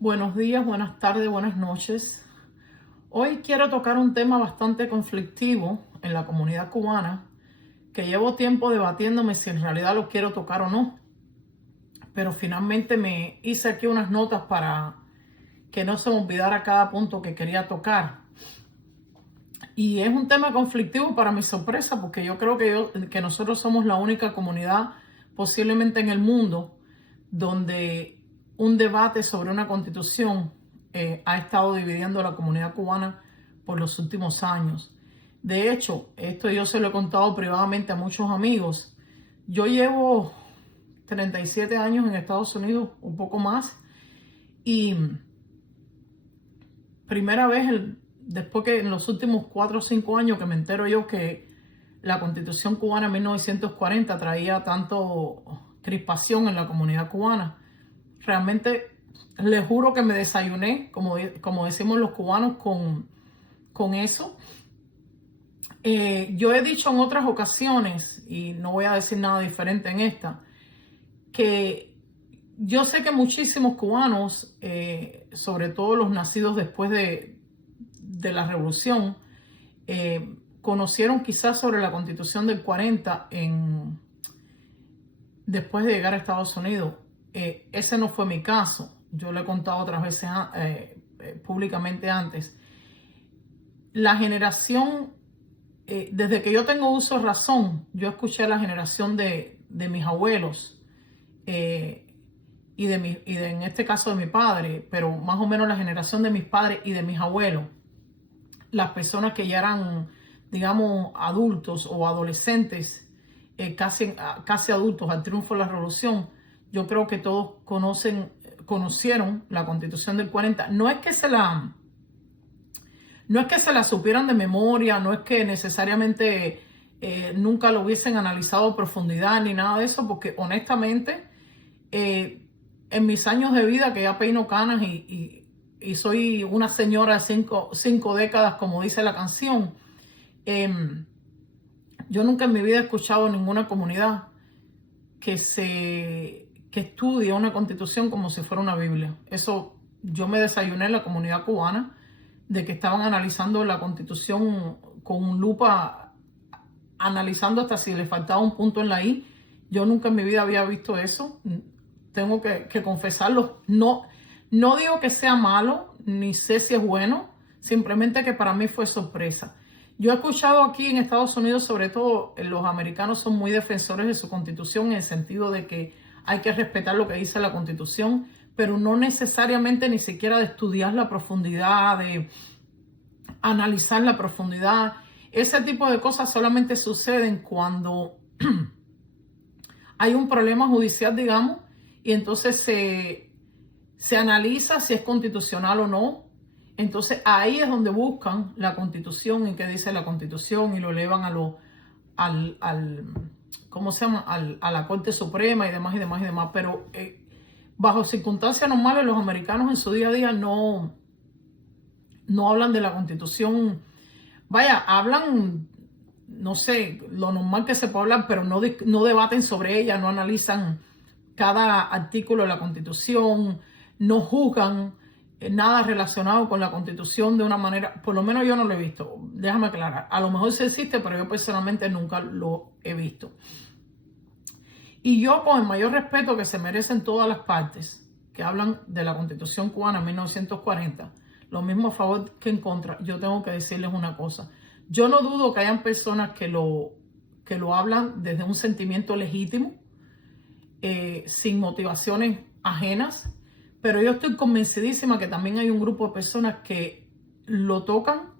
Buenos días, buenas tardes, buenas noches. Hoy quiero tocar un tema bastante conflictivo en la comunidad cubana, que llevo tiempo debatiéndome si en realidad lo quiero tocar o no. Pero finalmente me hice aquí unas notas para que no se me olvidara cada punto que quería tocar. Y es un tema conflictivo para mi sorpresa, porque yo creo que nosotros somos la única comunidad posiblemente en el mundo donde un debate sobre una constitución ha estado dividiendo a la comunidad cubana por los últimos años. De hecho, esto yo se lo he contado privadamente a muchos amigos. Yo llevo 37 años en Estados Unidos, un poco más, y primera vez después que en los últimos 4 o 5 años que me entero yo que la Constitución cubana en 1940 traía tanto crispación en la comunidad cubana. Realmente les juro que me desayuné, como decimos los cubanos, con eso. Yo he dicho en otras ocasiones, y no voy a decir nada diferente en esta, que yo sé que muchísimos cubanos, sobre todo los nacidos después de la revolución, conocieron quizás sobre la Constitución del 40 después de llegar a Estados Unidos. Ese no fue mi caso. Yo lo he contado otras veces públicamente antes. La generación, desde que yo tengo uso de razón, yo escuché a la generación de mis abuelos en este caso de mi padre, pero más o menos la generación de mis padres y de mis abuelos, las personas que ya eran, digamos, adultos o adolescentes, casi adultos al triunfo de la revolución. Yo creo que todos conocieron la Constitución del 40. No es que se la supieran de memoria, no es que necesariamente nunca lo hubiesen analizado a profundidad ni nada de eso, porque honestamente, en mis años de vida, que ya peino canas y soy una señora de cinco décadas, como dice la canción, yo nunca en mi vida he escuchado ninguna comunidad que estudie una constitución como si fuera una Biblia. Eso yo me desayuné en la comunidad cubana, de que estaban analizando la constitución con lupa, analizando hasta si le faltaba un punto en la I. Yo nunca en mi vida había visto eso. Tengo que confesarlo. No digo que sea malo, ni sé si es bueno, simplemente que para mí fue sorpresa. Yo he escuchado aquí en Estados Unidos, sobre todo los americanos son muy defensores de su constitución, en el sentido de que hay que respetar lo que dice la constitución, pero no necesariamente ni siquiera de estudiar la profundidad, de analizar la profundidad. Ese tipo de cosas solamente suceden cuando hay un problema judicial, digamos, y entonces se analiza si es constitucional o no. Entonces ahí es donde buscan la constitución y qué dice la constitución y lo elevan ¿cómo se llama? A la Corte Suprema y demás y demás y demás. Pero bajo circunstancias normales los americanos en su día a día no hablan de la constitución. Vaya, hablan, no sé, lo normal que se puede hablar, pero no debaten sobre ella, no analizan cada artículo de la Constitución, no juzgan nada relacionado con la Constitución de una manera, por lo menos yo no lo he visto, déjame aclarar, a lo mejor sí existe, pero yo personalmente nunca lo he visto. Y yo, con el mayor respeto que se merecen todas las partes que hablan de la Constitución cubana en 1940, lo mismo a favor que en contra, yo tengo que decirles una cosa. Yo no dudo que hayan personas que lo hablan desde un sentimiento legítimo, sin motivaciones ajenas, pero yo estoy convencidísima que también hay un grupo de personas que lo tocan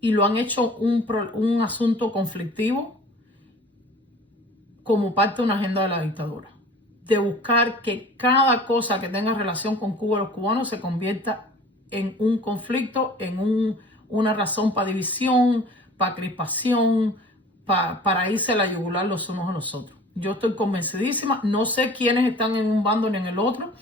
y lo han hecho un asunto conflictivo como parte de una agenda de la dictadura, de buscar que cada cosa que tenga relación con Cuba y los cubanos se convierta en un conflicto, en una razón para división, para crispación, para irse a la yugular los unos a los otros. Yo estoy convencidísima, no sé quiénes están en un bando ni en el otro,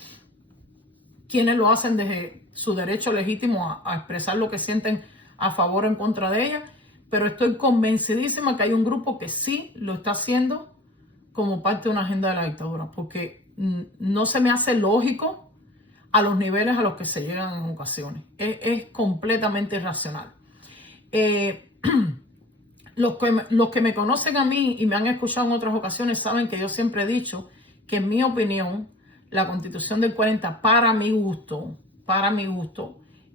quiénes lo hacen desde su derecho legítimo a expresar lo que sienten a favor o en contra de ella, pero estoy convencidísima que hay un grupo que sí lo está haciendo como parte de una agenda de la dictadura, porque no se me hace lógico a los niveles a los que se llegan en ocasiones. Es completamente irracional. Los que me conocen a mí y me han escuchado en otras ocasiones saben que yo siempre he dicho que, en mi opinión, la Constitución del 40, para mi gusto,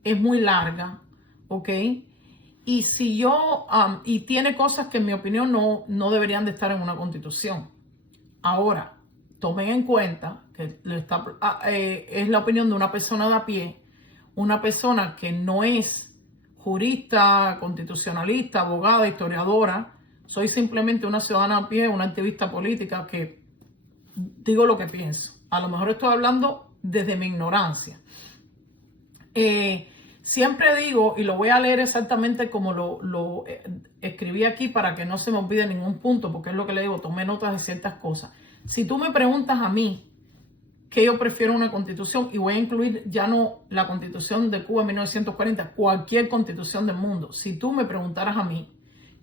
es muy larga, ¿ok? Y si yo, y tiene cosas que en mi opinión no deberían de estar en una Constitución. Ahora, tomen en cuenta que es la opinión de una persona de a pie, una persona que no es jurista, constitucionalista, abogada, historiadora. Soy simplemente una ciudadana a pie, una activista política que digo lo que pienso. A lo mejor estoy hablando desde mi ignorancia. Siempre digo, y lo voy a leer exactamente como lo escribí aquí para que no se me olvide ningún punto, porque es lo que le digo, tomé notas de ciertas cosas. Si tú me preguntas a mí que yo prefiero una constitución, y voy a incluir ya no la Constitución de Cuba en 1940, cualquier constitución del mundo, si tú me preguntaras a mí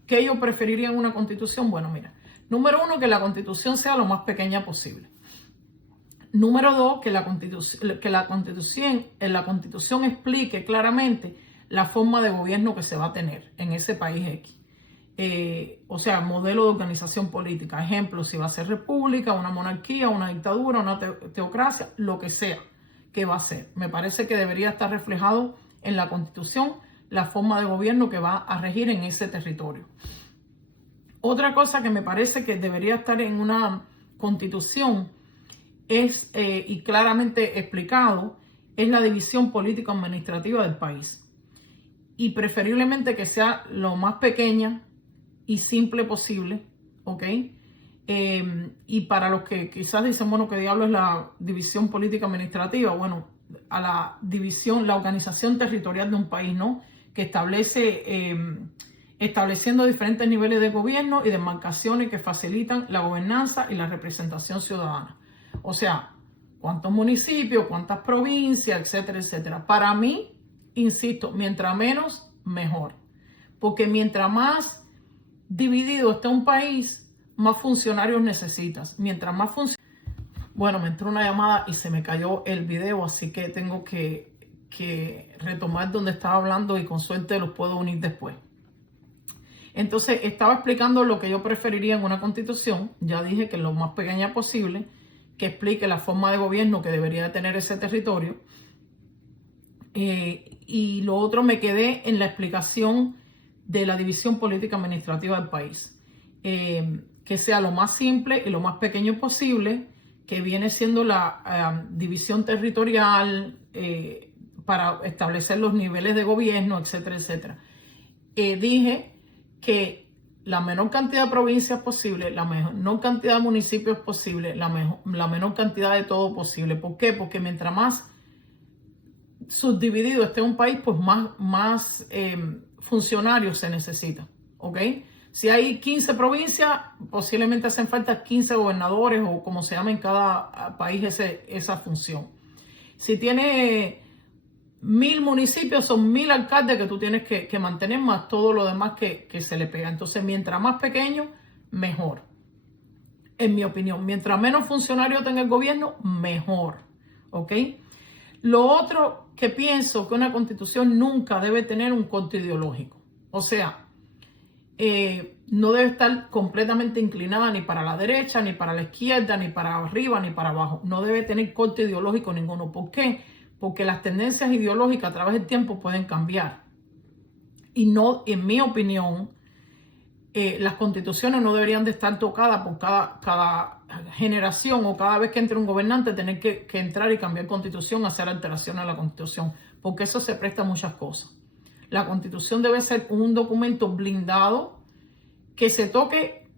que yo preferiría en una constitución, bueno, mira, número uno, que la constitución sea lo más pequeña posible. Número dos, que la constitución explique claramente la forma de gobierno que se va a tener en ese país X. O sea, modelo de organización política. Ejemplo, si va a ser república, una monarquía, una dictadura, una teocracia, lo que sea que va a ser. Me parece que debería estar reflejado en la Constitución la forma de gobierno que va a regir en ese territorio. Otra cosa que me parece que debería estar en una Constitución es, y claramente explicado, es la división político-administrativa del país. Y preferiblemente que sea lo más pequeña y simple posible, ¿ok? Y para los que quizás dicen, bueno, ¿qué diablo es la división política administrativa? Bueno, a la división, la organización territorial de un país, ¿no? Que estableciendo diferentes niveles de gobierno y demarcaciones que facilitan la gobernanza y la representación ciudadana. O sea, cuántos municipios, cuántas provincias, etcétera, etcétera. Para mí, insisto, mientras menos, mejor. Porque mientras más dividido está un país, más funcionarios necesitas. Mientras más Bueno, me entró una llamada y se me cayó el video, así que tengo que retomar donde estaba hablando y con suerte los puedo unir después. Entonces, estaba explicando lo que yo preferiría en una constitución. Ya dije que lo más pequeña posible, que explique la forma de gobierno que debería tener ese territorio. Y lo otro, me quedé en la explicación de la división política administrativa del país. Que sea lo más simple y lo más pequeño posible, que viene siendo la división territorial para establecer los niveles de gobierno, etcétera, etcétera. Dije que la menor cantidad de provincias posible, la menor cantidad de municipios posible, la menor cantidad de todo posible. ¿Por qué? Porque mientras más subdividido esté un país, pues más funcionarios se necesitan, ¿ok? Si hay 15 provincias, posiblemente hacen falta 15 gobernadores o como se llama en cada país esa función. Si tiene 1000 municipios, son 1000 alcaldes que tú tienes que mantener, más todo lo demás que se le pega. Entonces, mientras más pequeño, mejor. En mi opinión, mientras menos funcionarios tenga el gobierno, mejor. ¿Ok? Lo otro que pienso, que una constitución nunca debe tener un corte ideológico. O sea, no debe estar completamente inclinada ni para la derecha, ni para la izquierda, ni para arriba, ni para abajo. No debe tener corte ideológico ninguno. ¿Por qué? Porque las tendencias ideológicas a través del tiempo pueden cambiar. Y no, en mi opinión, las constituciones no deberían de estar tocadas por cada generación o cada vez que entre un gobernante tener que entrar y cambiar constitución, hacer alteraciones a la constitución, porque eso se presta a muchas cosas. La constitución debe ser un documento blindado que se toque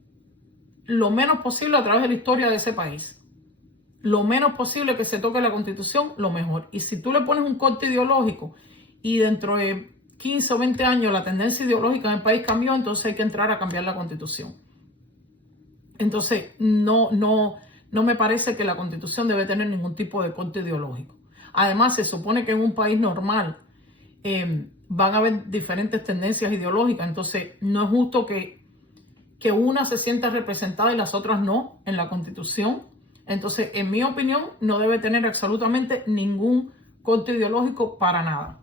lo menos posible a través de la historia de ese país. Lo menos posible que se toque la constitución, lo mejor. Y si tú le pones un corte ideológico y dentro de 15 o 20 años la tendencia ideológica en el país cambió, entonces hay que entrar a cambiar la constitución. Entonces no me parece que la constitución debe tener ningún tipo de corte ideológico. Además, se supone que en un país normal van a haber diferentes tendencias ideológicas, entonces no es justo que una se sienta representada y las otras no en la constitución. Entonces, en mi opinión, no debe tener absolutamente ningún corte ideológico para nada.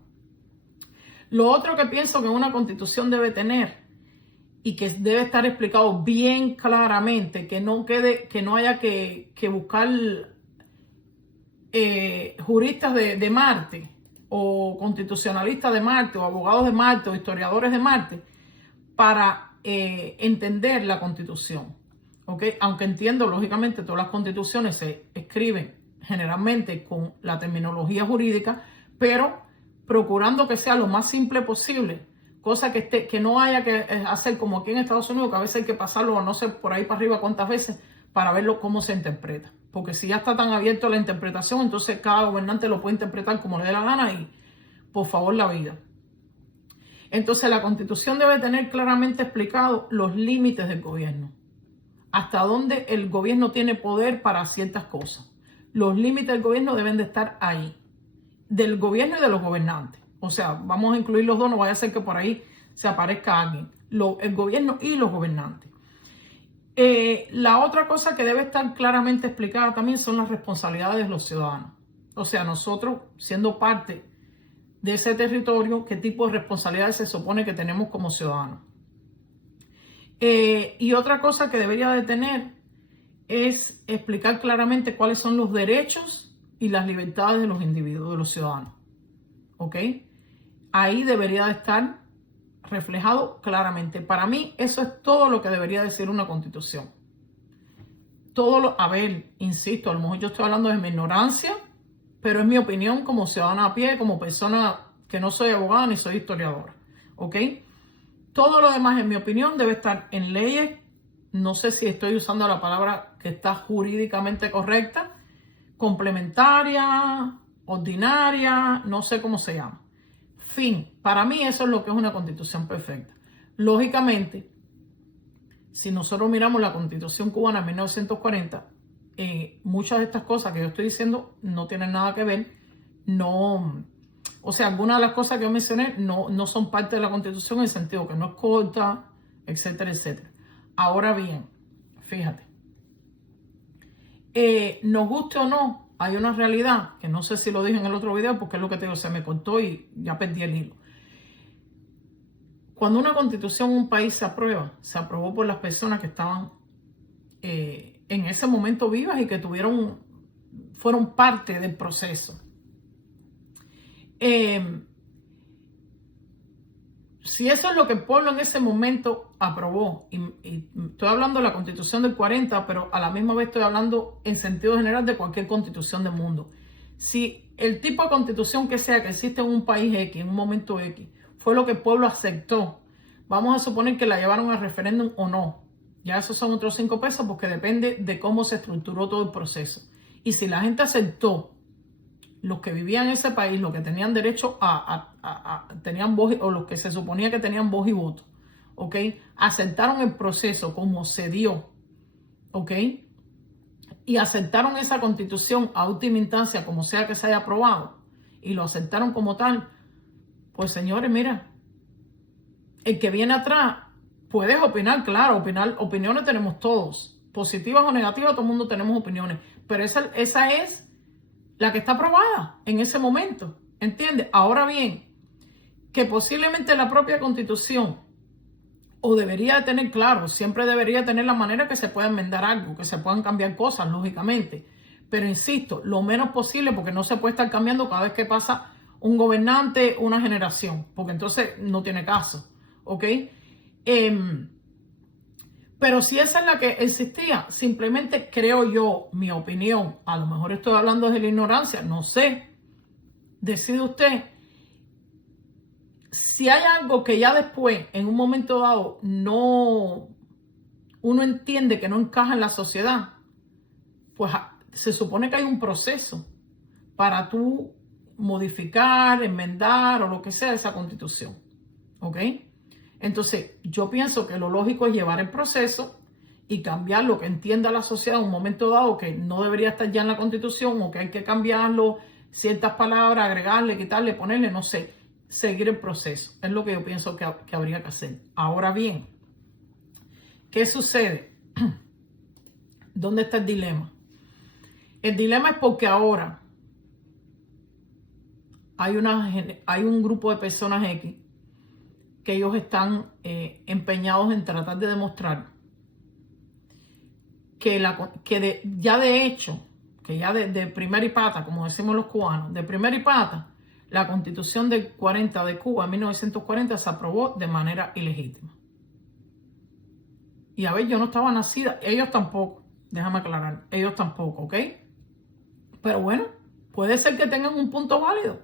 Lo otro que pienso que una constitución debe tener y que debe estar explicado bien claramente, que no haya que buscar juristas de Marte o constitucionalistas de Marte o abogados de Marte o historiadores de Marte para entender la constitución. ¿Okay? Aunque entiendo, lógicamente, todas las constituciones se escriben generalmente con la terminología jurídica, pero procurando que sea lo más simple posible, cosa que no haya que hacer como aquí en Estados Unidos, que a veces hay que pasarlo, no sé, por ahí para arriba cuántas veces, para verlo cómo se interpreta. Porque si ya está tan abierto a la interpretación, entonces cada gobernante lo puede interpretar como le dé la gana y, por favor, la vida. Entonces, la Constitución debe tener claramente explicado los límites del gobierno. Hasta dónde el gobierno tiene poder para ciertas cosas. Los límites del gobierno deben de estar ahí. Del gobierno y de los gobernantes. O sea, vamos a incluir los dos, no vaya a ser que por ahí se aparezca alguien. El gobierno y los gobernantes. La otra cosa que debe estar claramente explicada también son las responsabilidades de los ciudadanos. O sea, nosotros, siendo parte de ese territorio, qué tipo de responsabilidades se supone que tenemos como ciudadanos. Y otra cosa que debería de tener es explicar claramente cuáles son los derechos y las libertades de los individuos, de los ciudadanos. ¿Ok? Ahí debería de estar reflejado claramente. Para mí, eso es todo lo que debería decir una constitución. A ver, insisto, a lo mejor yo estoy hablando de mi ignorancia, pero es mi opinión como ciudadana a pie, como persona que no soy abogada ni soy historiadora. ¿Ok? Todo lo demás, en mi opinión, debe estar en leyes. No sé si estoy usando la palabra que está jurídicamente correcta, complementaria, ordinaria, no sé cómo se llama. Fin, para mí eso es lo que es una constitución perfecta. Lógicamente, si nosotros miramos la constitución cubana de 1940, muchas de estas cosas que yo estoy diciendo no tienen nada que ver, o sea, algunas de las cosas que yo mencioné no son parte de la constitución en el sentido que no es corta, etcétera, etcétera. Ahora bien, fíjate, nos guste o no, hay una realidad, que no sé si lo dije en el otro video porque es lo que te digo, se me cortó y ya perdí el hilo. Cuando una constitución en un país se aprobó por las personas que estaban en ese momento vivas y que fueron parte del proceso. Si eso es lo que el pueblo en ese momento aprobó, y estoy hablando de la constitución del 40, pero a la misma vez estoy hablando en sentido general de cualquier constitución del mundo. Si el tipo de constitución que sea que existe en un país X, en un momento X, fue lo que el pueblo aceptó, vamos a suponer que la llevaron a referéndum o no. Ya esos son otros 5 pesos porque depende de cómo se estructuró todo el proceso. Y si la gente aceptó, los que vivían en ese país, los que tenían derecho tenían voz, o los que se suponía que tenían voz y voto, ¿ok? Aceptaron el proceso como se dio, ¿ok? Y aceptaron esa constitución a última instancia, como sea que se haya aprobado, y lo aceptaron como tal, pues señores, mira, el que viene atrás, puedes opinar, claro, opiniones tenemos todos, positivas o negativas, todo el mundo tenemos opiniones, pero esa es la que está aprobada en ese momento, ¿entiendes? Ahora bien, que posiblemente la propia Constitución, o debería tener, claro, siempre debería tener la manera que se pueda enmendar algo, que se puedan cambiar cosas, lógicamente, pero insisto, lo menos posible, porque no se puede estar cambiando cada vez que pasa un gobernante, una generación, porque entonces no tiene caso, ¿ok? Pero si esa es la que existía, simplemente creo yo, mi opinión, a lo mejor estoy hablando desde la ignorancia, no sé, decide usted. Si hay algo que ya después, en un momento dado, uno entiende que no encaja en la sociedad, pues se supone que hay un proceso para tú modificar, enmendar o lo que sea esa constitución, ¿ok? Entonces, yo pienso que lo lógico es llevar el proceso y cambiar lo que entienda la sociedad en un momento dado que no debería estar ya en la Constitución o que hay que cambiarlo, ciertas palabras, agregarle, quitarle, ponerle, no sé, seguir el proceso. Es lo que yo pienso que habría que hacer. Ahora bien, ¿qué sucede? ¿Dónde está el dilema? El dilema es porque ahora hay un grupo de personas X que ellos están empeñados en tratar de demostrar que, ya de hecho, que ya de primera y pata, como decimos los cubanos, de primera y pata, la Constitución del 40 de Cuba, en 1940, se aprobó de manera ilegítima. Y a ver, yo no estaba nacida, ellos tampoco, déjame aclarar, ellos tampoco, ¿ok? Pero bueno, puede ser que tengan un punto válido.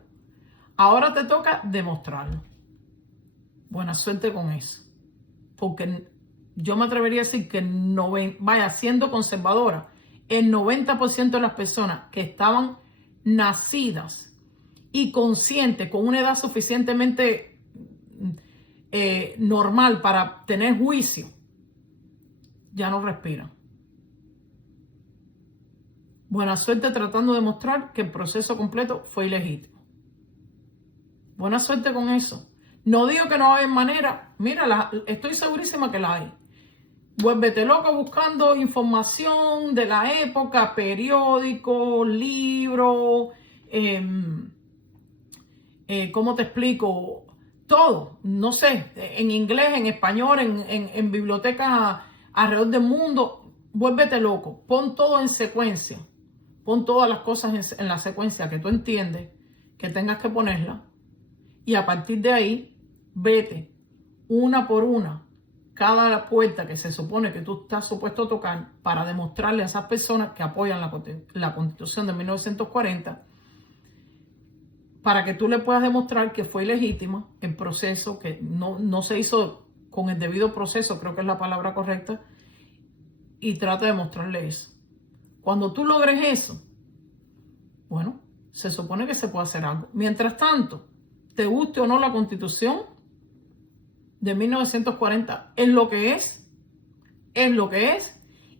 Ahora te toca demostrarlo. Buena suerte con eso. Porque yo me atrevería a decir que siendo conservadora, el 90% de las personas que estaban nacidas y conscientes con una edad suficientemente normal para tener juicio, ya no respiran. Buena suerte tratando de demostrar que el proceso completo fue ilegítimo. Buena suerte con eso. No digo que no hay manera. Mira, estoy segurísima que la hay. Vuélvete loco buscando información de la época, periódicos, libros, ¿cómo te explico? Todo, no sé, en inglés, en español, en bibliotecas alrededor del mundo. Vuélvete loco, pon todo en secuencia. Pon todas las cosas en la secuencia que tú entiendes que tengas que ponerla. Y a partir de ahí, vete una por una cada puerta que se supone que tú estás supuesto a tocar para demostrarle a esas personas que apoyan la Constitución de 1940, para que tú le puedas demostrar que fue ilegítima el proceso, que no se hizo con el debido proceso, creo que es la palabra correcta, y trata de mostrarle eso. Cuando tú logres eso, bueno, se supone que se puede hacer algo. Mientras tanto, te guste o no la Constitución de 1940, es lo que es,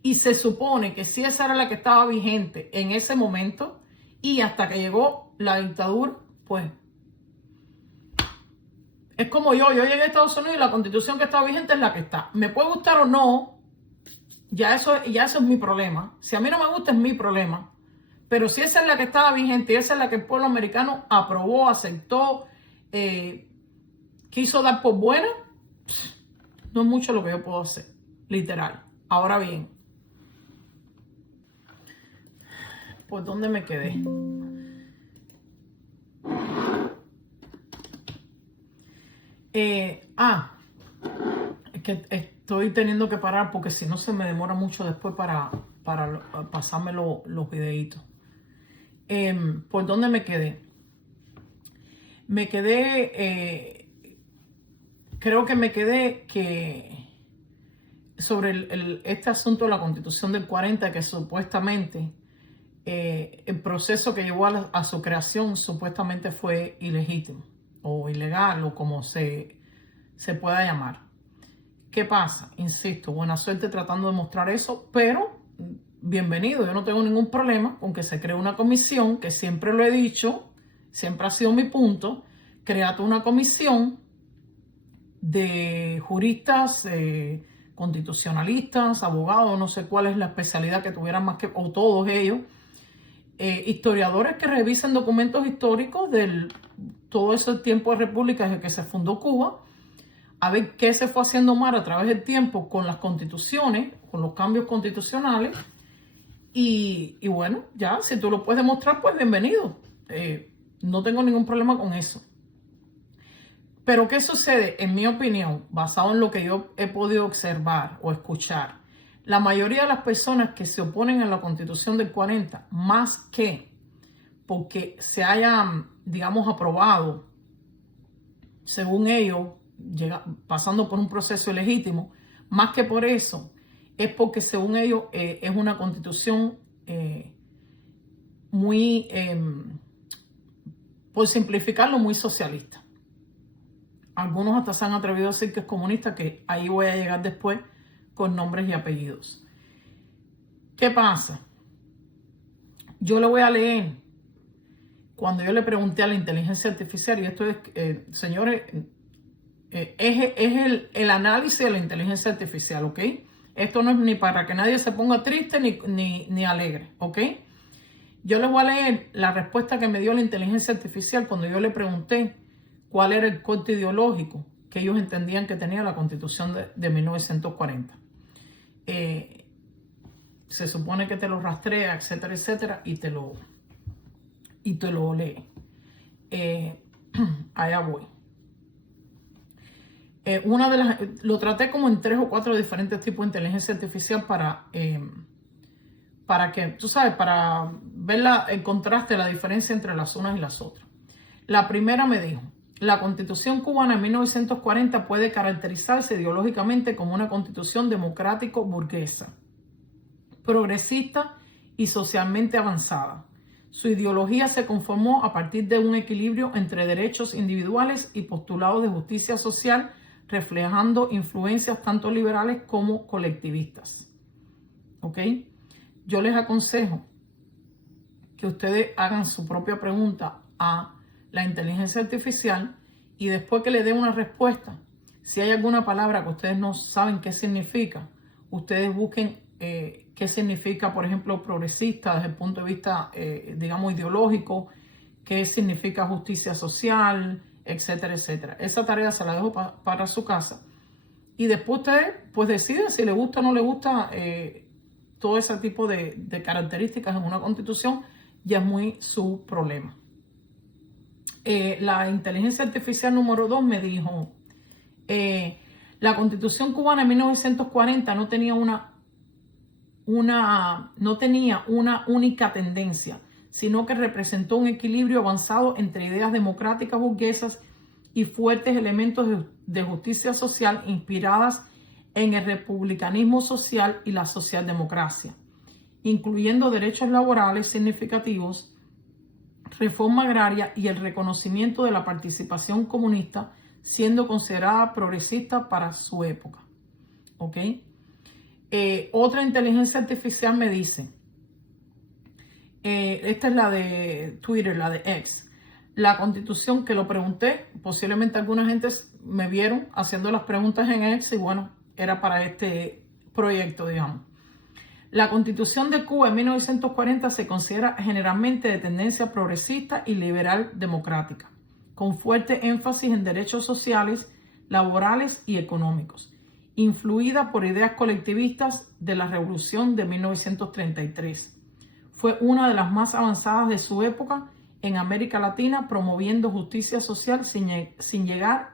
y se supone que si esa era la que estaba vigente en ese momento, y hasta que llegó la dictadura, pues, es como yo llegué a Estados Unidos y la Constitución que estaba vigente es la que está. Me puede gustar o no, ya eso es mi problema. Si a mí no me gusta, es mi problema. Pero si esa es la que estaba vigente y esa es la que el pueblo americano aprobó, aceptó, quiso dar por buena, no es mucho lo que yo puedo hacer, literal. Ahora bien, ¿por dónde me quedé? Es que estoy teniendo que parar porque si no se me demora mucho después para pasarme los videitos. ¿Por dónde me quedé? Creo que me quedé sobre este asunto de la Constitución del 40, que supuestamente el proceso que llevó a su creación supuestamente fue ilegítimo o ilegal o como se pueda llamar. ¿Qué pasa? Insisto, buena suerte tratando de mostrar eso, pero bienvenido, yo no tengo ningún problema con que se cree una comisión, que siempre lo he dicho, siempre ha sido mi punto, créate una comisión de juristas, constitucionalistas, abogados, no sé cuál es la especialidad que tuvieran más que, o todos ellos, historiadores que revisen documentos históricos de todo ese tiempo de república desde que se fundó Cuba, a ver qué se fue haciendo mal a través del tiempo con las constituciones, con los cambios constitucionales, y bueno, ya, si tú lo puedes demostrar, pues bienvenido. No tengo ningún problema con eso. Pero ¿qué sucede? En mi opinión, basado en lo que yo he podido observar o escuchar, la mayoría de las personas que se oponen a la Constitución del 40, más que porque se haya, digamos, aprobado, según ellos, pasando por un proceso ilegítimo, más que por eso, es porque según ellos es una Constitución muy, por simplificarlo, muy socialista. Algunos hasta se han atrevido a decir que es comunista, que ahí voy a llegar después con nombres y apellidos. ¿Qué pasa? Yo le voy a leer, cuando yo le pregunté a la inteligencia artificial, y esto es, señores, es el análisis de la inteligencia artificial, ¿ok? Esto no es ni para que nadie se ponga triste ni alegre, ¿ok? Yo les voy a leer la respuesta que me dio la inteligencia artificial cuando yo le pregunté cuál era el corte ideológico que ellos entendían que tenía la Constitución de 1940. Se supone que te lo rastrea, etcétera, etcétera, y te lo lee. Allá voy. Lo traté como en 3 o 4 diferentes tipos de inteligencia artificial para que, tú sabes, para ver el contraste, la diferencia entre las unas y las otras. La primera me dijo: la Constitución cubana de 1940 puede caracterizarse ideológicamente como una constitución democrático-burguesa, progresista y socialmente avanzada. Su ideología se conformó a partir de un equilibrio entre derechos individuales y postulados de justicia social, reflejando influencias tanto liberales como colectivistas. ¿Ok? Yo les aconsejo que ustedes hagan su propia pregunta a la inteligencia artificial y después que le den una respuesta, si hay alguna palabra que ustedes no saben qué significa, ustedes busquen qué significa, por ejemplo, progresista desde el punto de vista, digamos, ideológico, qué significa justicia social, etcétera, etcétera. Esa tarea se la dejo para su casa. Y después ustedes, pues, deciden si les gusta o no les gusta todo ese tipo de características en una constitución, ya es muy su problema. La inteligencia artificial número 2 me dijo: la Constitución cubana de 1940 no tenía una única tendencia, sino que representó un equilibrio avanzado entre ideas democráticas burguesas y fuertes elementos de justicia social inspiradas en el republicanismo social y la socialdemocracia, incluyendo derechos laborales significativos, reforma agraria y el reconocimiento de la participación comunista, siendo considerada progresista para su época. ¿Ok? Otra inteligencia artificial me dice, esta es la de Twitter, la de X, la Constitución, que lo pregunté, posiblemente alguna gente me vieron haciendo las preguntas en X y bueno, era para este proyecto, digamos. La Constitución de Cuba en 1940 se considera generalmente de tendencia progresista y liberal democrática, con fuerte énfasis en derechos sociales, laborales y económicos, influida por ideas colectivistas de la Revolución de 1933. Fue una de las más avanzadas de su época en América Latina, promoviendo justicia social sin llegar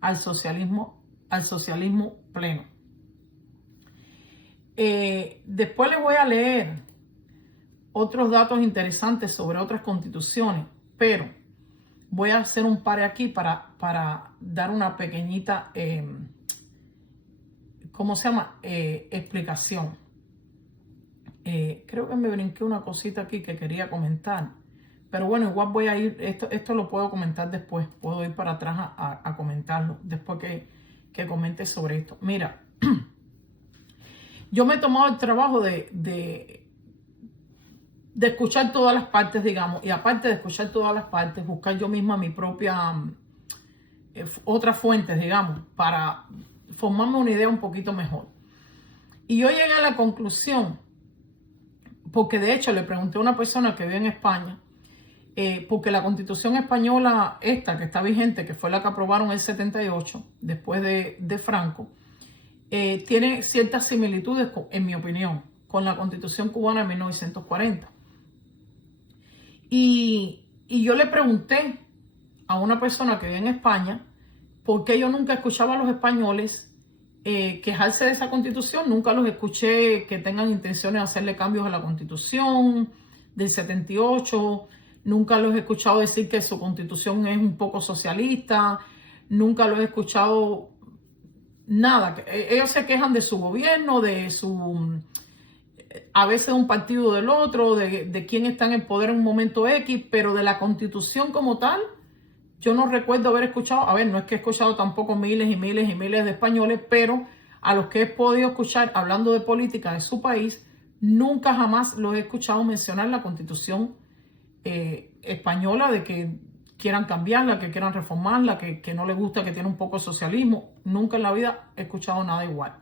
al socialismo pleno. Después les voy a leer otros datos interesantes sobre otras constituciones, pero voy a hacer un pare aquí para dar una pequeñita, explicación. Creo que me brinqué una cosita aquí que quería comentar, pero bueno, igual voy a ir, esto lo puedo comentar después, puedo ir para atrás a comentarlo, después que comente sobre esto. Mira, yo me he tomado el trabajo de escuchar todas las partes, digamos, y aparte de escuchar todas las partes, buscar yo misma mi propia, otras fuentes, digamos, para formarme una idea un poquito mejor. Y yo llegué a la conclusión, porque de hecho le pregunté a una persona que vive en España, porque la Constitución española, esta que está vigente, que fue la que aprobaron en el 78, después de Franco, tiene ciertas similitudes, en mi opinión, con la Constitución cubana de 1940. Y yo le pregunté a una persona que vive en España por qué yo nunca escuchaba a los españoles quejarse de esa Constitución. Nunca los escuché que tengan intenciones de hacerle cambios a la Constitución del 78. Nunca los he escuchado decir que su Constitución es un poco socialista. Nunca los he escuchado nada. Ellos se quejan de su gobierno, a veces de un partido o del otro, de quién está en el poder en un momento X, pero de la Constitución como tal, yo no recuerdo haber escuchado, no es que he escuchado tampoco miles y miles y miles de españoles, pero a los que he podido escuchar hablando de política de su país, nunca jamás los he escuchado mencionar la Constitución española, de que quieran cambiarla, que quieran reformarla, que no les gusta, que tiene un poco de socialismo. Nunca en la vida he escuchado nada igual.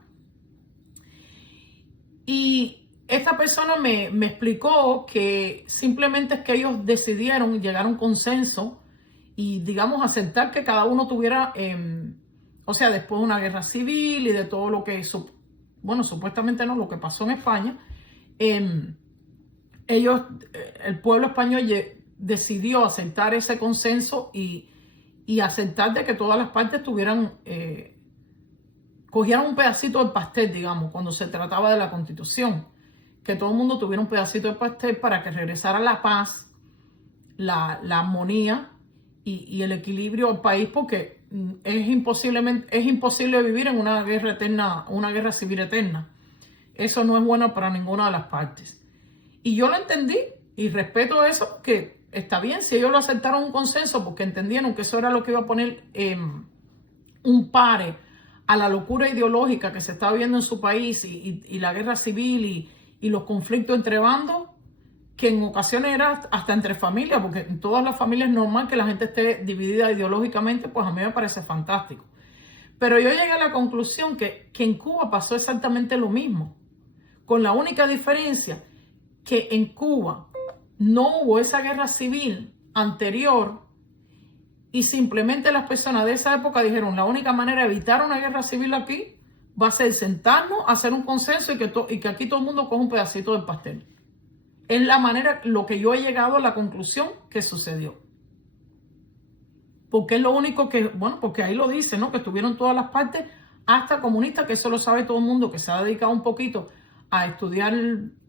Y esta persona me explicó que simplemente es que ellos decidieron llegar a un consenso y, digamos, aceptar que cada uno tuviera, o sea, después de una guerra civil y de todo lo que, bueno, supuestamente no, lo que pasó en España, ellos, el pueblo español decidió aceptar ese consenso y aceptar de que todas las partes tuvieran, cogieran un pedacito del pastel, digamos, cuando se trataba de la Constitución, que todo el mundo tuviera un pedacito del pastel para que regresara la paz, la armonía y el equilibrio al país, porque es imposible vivir en una guerra eterna, una guerra civil eterna. Eso no es bueno para ninguna de las partes. Y yo lo entendí y respeto eso, que está bien si ellos lo aceptaron un consenso porque entendieron que eso era lo que iba a poner un pare a la locura ideológica que se está viviendo en su país y la guerra civil y los conflictos entre bandos, que en ocasiones era hasta entre familias, porque en todas las familias es normal que la gente esté dividida ideológicamente, pues a mí me parece fantástico. Pero yo llegué a la conclusión que en Cuba pasó exactamente lo mismo, con la única diferencia que en Cuba no hubo esa guerra civil anterior y simplemente las personas de esa época dijeron, la única manera de evitar una guerra civil aquí va a ser sentarnos, hacer un consenso y que aquí todo el mundo coja un pedacito del pastel. Es la manera, lo que yo he llegado a la conclusión que sucedió. Porque es lo único que, bueno, porque ahí lo dice, ¿no? Que estuvieron todas las partes, hasta comunistas, que eso lo sabe todo el mundo, que se ha dedicado un poquito a estudiar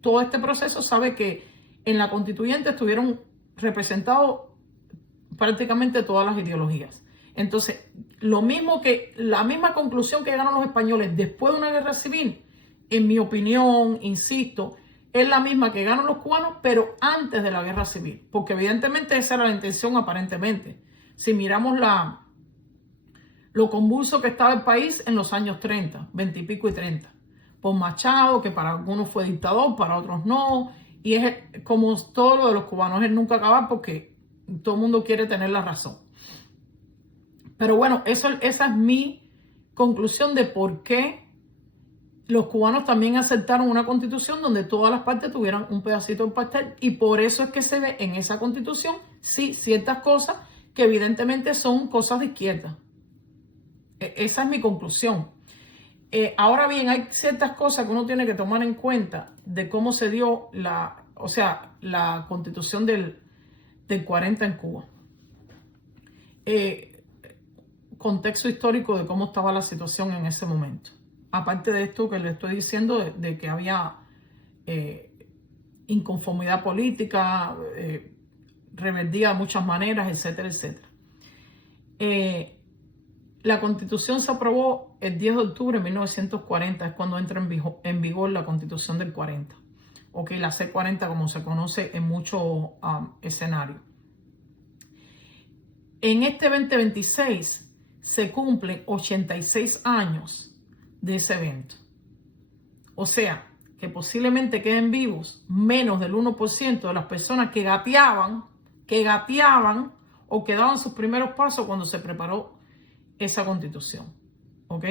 todo este proceso, sabe que en la constituyente estuvieron representados prácticamente todas las ideologías. Entonces, la misma conclusión que llegaron los españoles después de una guerra civil, en mi opinión, insisto, es la misma que ganan los cubanos, pero antes de la guerra civil, porque evidentemente esa era la intención aparentemente. Si miramos lo convulso que estaba el país en los años 30, 20 y pico y 30, por Machado, que para algunos fue dictador, para otros no, y es como todo lo de los cubanos, es nunca acabar porque todo el mundo quiere tener la razón. Pero bueno, esa es mi conclusión de por qué los cubanos también aceptaron una constitución donde todas las partes tuvieran un pedacito de pastel, y por eso es que se ve en esa constitución, sí, ciertas cosas que evidentemente son cosas de izquierda. Esa es mi conclusión. Ahora bien, hay ciertas cosas que uno tiene que tomar en cuenta de cómo se dio la constitución del 40 en Cuba. Contexto histórico de cómo estaba la situación en ese momento. Aparte de esto que le estoy diciendo, de que había inconformidad política, rebeldía de muchas maneras, etcétera, etcétera. La Constitución se aprobó el 10 de octubre de 1940, es cuando entra en vigor la Constitución del 40. Ok, la C40 como se conoce en muchos escenarios. En este 2026 se cumplen 86 años de ese evento. O sea, que posiblemente queden vivos menos del 1% de las personas que gateaban o que daban sus primeros pasos cuando se preparó esa constitución. ¿Ok?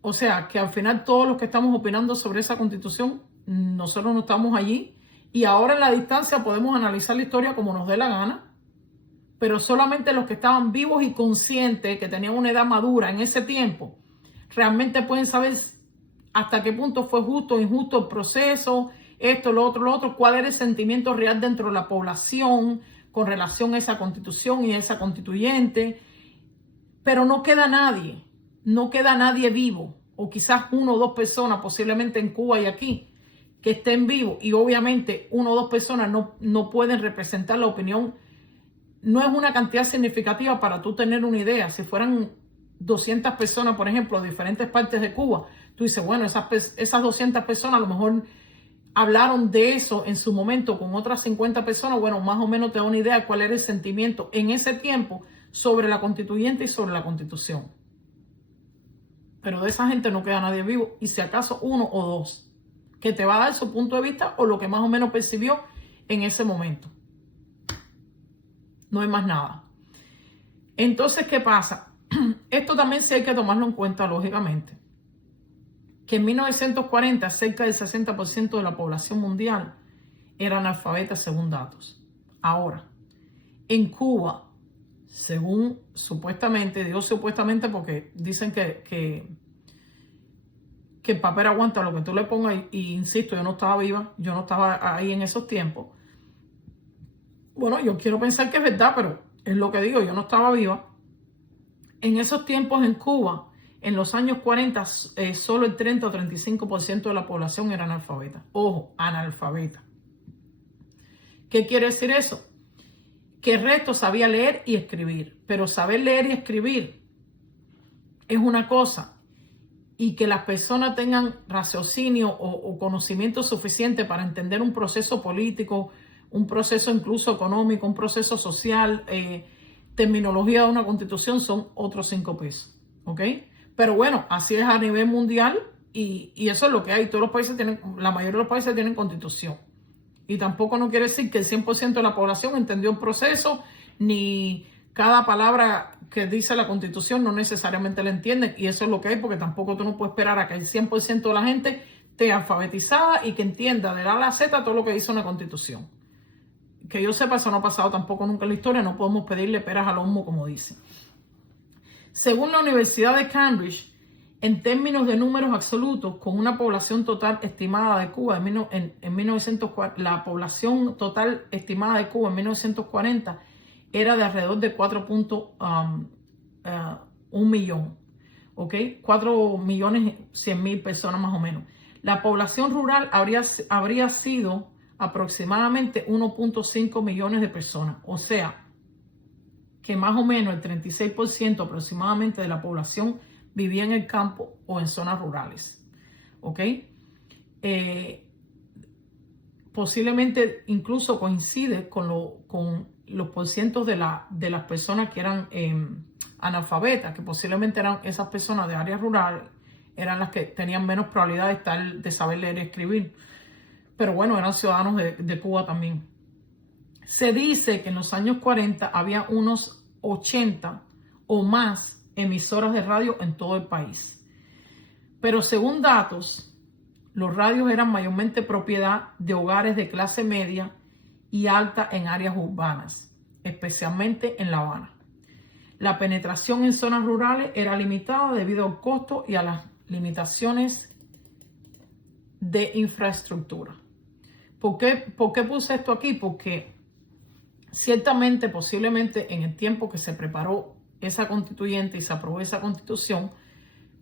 O sea, que al final todos los que estamos opinando sobre esa constitución, nosotros no estamos allí, y ahora en la distancia podemos analizar la historia como nos dé la gana, pero solamente los que estaban vivos y conscientes, que tenían una edad madura en ese tiempo, realmente pueden saber hasta qué punto fue justo o injusto el proceso, esto, lo otro, cuál era el sentimiento real dentro de la población con relación a esa constitución y a esa constituyente. Pero no queda nadie vivo, o quizás 1 o 2 personas, posiblemente en Cuba y aquí, que estén vivos, y obviamente 1 o 2 personas no pueden representar la opinión. No es una cantidad significativa para tú tener una idea. Si fueran 200 personas, por ejemplo, de diferentes partes de Cuba, tú dices, bueno, esas 200 personas a lo mejor hablaron de eso en su momento con otras 50 personas, bueno, más o menos te da una idea de cuál era el sentimiento en ese tiempo sobre la constituyente y sobre la constitución. Pero de esa gente no queda nadie vivo, y si acaso 1 o 2 que te va a dar su punto de vista o lo que más o menos percibió en ese momento. No hay más nada. Entonces, ¿qué pasa? Esto también sí hay que tomarlo en cuenta, lógicamente. que en 1940 cerca del 60% de la población mundial era analfabeta según datos. Ahora, en Cuba, según supuestamente, digo supuestamente porque dicen que el papel aguanta lo que tú le pongas y insisto, yo no estaba viva, yo no estaba ahí en esos tiempos. Bueno, yo quiero pensar que es verdad, pero es lo que digo, yo no estaba viva. En esos tiempos en Cuba, en los años 40, solo el 30 o 35% de la población era analfabeta. Ojo, analfabeta. ¿Qué quiere decir eso? Que el resto sabía leer y escribir, pero saber leer y escribir es una cosa, y que las personas tengan raciocinio o conocimiento suficiente para entender un proceso político, un proceso incluso económico, un proceso social, terminología de una constitución, son otros 5 pesos, ¿ok? Pero bueno, así es a nivel mundial y eso es lo que hay. Todos los países tienen, la mayoría de los países tienen constitución. Y tampoco no quiere decir que el 100% de la población entendió el proceso, ni cada palabra que dice la Constitución no necesariamente la entienden. Y eso es lo que hay, porque tampoco tú no puedes esperar a que el 100% de la gente esté alfabetizada y que entienda de la A a la Z todo lo que dice una Constitución. Que yo sepa, eso no ha pasado tampoco nunca en la historia. No podemos pedirle peras al olmo, como dicen. Según la Universidad de Cambridge, en términos de números absolutos, con una población total estimada de Cuba en 1940, la población total estimada de Cuba en 1940 era de alrededor de 4.1 millón, ¿ok? 4.100.000 personas más o menos. La población rural habría sido aproximadamente 1.5 millones de personas, o sea, que más o menos el 36% aproximadamente de la población vivía en el campo o en zonas rurales, ¿ok? Posiblemente incluso coincide con los porcientos de las personas que eran analfabetas, que posiblemente eran esas personas de áreas rurales, eran las que tenían menos probabilidad de saber leer y escribir. Pero bueno, eran ciudadanos de Cuba también. Se dice que en los años 40 había unos 80 o más emisoras de radio en todo el país. Pero según datos, los radios eran mayormente propiedad de hogares de clase media y alta en áreas urbanas, especialmente en La Habana. La penetración en zonas rurales era limitada debido al costo y a las limitaciones de infraestructura. ¿Por qué puse esto aquí? Porque ciertamente, posiblemente en el tiempo que se preparó esa constituyente y se aprobó esa constitución,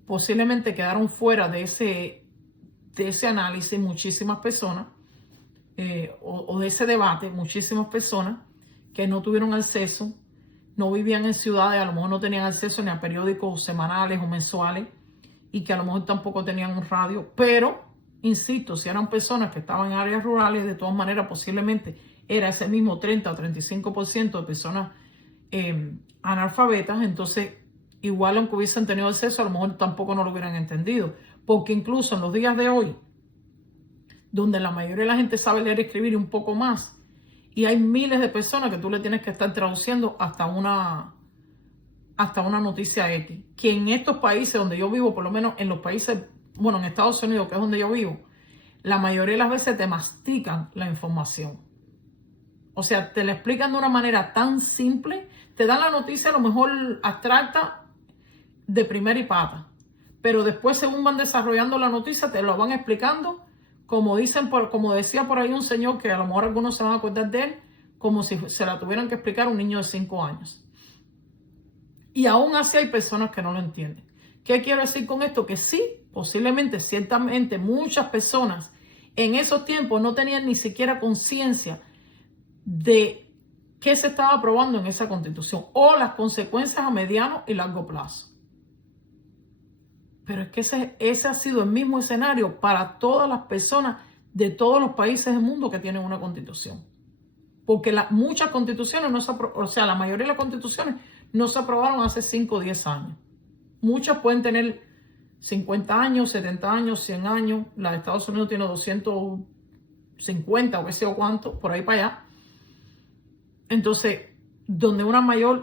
posiblemente quedaron fuera de ese análisis muchísimas personas, o de ese debate muchísimas personas que no tuvieron acceso, no vivían en ciudades, a lo mejor no tenían acceso ni a periódicos semanales o mensuales y que a lo mejor tampoco tenían un radio, pero insisto, si eran personas que estaban en áreas rurales, de todas maneras posiblemente era ese mismo 30 o 35% de personas analfabetas, entonces igual aunque hubiesen tenido acceso, a lo mejor tampoco no lo hubieran entendido, porque incluso en los días de hoy, donde la mayoría de la gente sabe leer y escribir un poco más, y hay miles de personas que tú le tienes que estar traduciendo hasta una noticia X, que en estos países donde yo vivo, por lo menos en los países, bueno, en Estados Unidos, que es donde yo vivo, la mayoría de las veces te mastican la información. O sea, te la explican de una manera tan simple, te dan la noticia a lo mejor abstracta de primera y pata, pero después según van desarrollando la noticia te lo van explicando, como decía por ahí un señor que a lo mejor algunos se van a acordar de él, como si se la tuvieran que explicar a un niño de 5 años. Y aún así hay personas que no lo entienden. ¿Qué quiero decir con esto? Que sí, posiblemente, ciertamente, muchas personas en esos tiempos no tenían ni siquiera conciencia de qué se estaba aprobando en esa constitución o las consecuencias a mediano y largo plazo. Pero es que ese ha sido el mismo escenario para todas las personas de todos los países del mundo que tienen una constitución. Porque muchas constituciones, la mayoría de las constituciones no se aprobaron hace 5 o 10 años. Muchas pueden tener 50 años, 70 años, 100 años. La de Estados Unidos tiene 250 o qué sé yo cuánto, por ahí para allá. Entonces, donde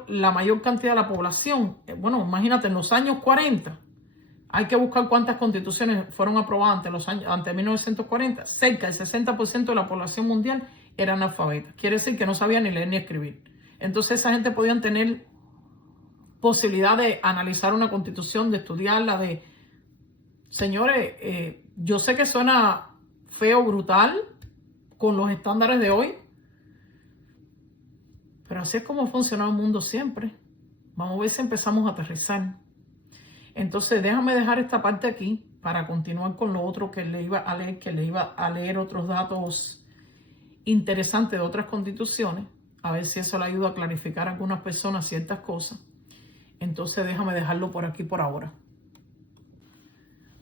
la mayor cantidad de la población, bueno, imagínate, en los años 40, Hay que buscar cuántas constituciones fueron aprobadas ante 1940. Cerca del 60% de la población mundial era analfabeta. Quiere decir que no sabía ni leer ni escribir. Entonces esa gente podían tener posibilidad de analizar una constitución, de estudiarla, de... Señores, yo sé que suena feo, brutal, con los estándares de hoy, pero así es como ha funcionado el mundo siempre. Vamos a ver si empezamos a aterrizar. Entonces déjame dejar esta parte aquí para continuar con lo otro que le iba a leer, otros datos interesantes de otras constituciones, a ver si eso le ayuda a clarificar a algunas personas ciertas cosas. Entonces déjame dejarlo por aquí por ahora.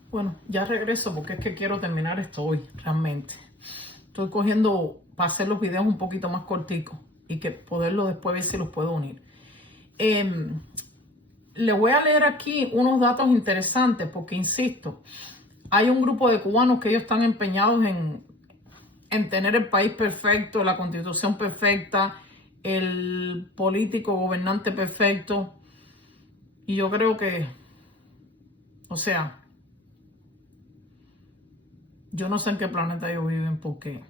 Bueno, ya regreso porque es que quiero terminar esto hoy, realmente. Estoy cogiendo para hacer los videos un poquito más corticos y que poderlo después ver si los puedo unir. Le voy a leer aquí unos datos interesantes porque, insisto, hay un grupo de cubanos que ellos están empeñados en tener el país perfecto, la constitución perfecta, el político gobernante perfecto. Y yo creo que, o sea, yo no sé en qué planeta ellos viven, porque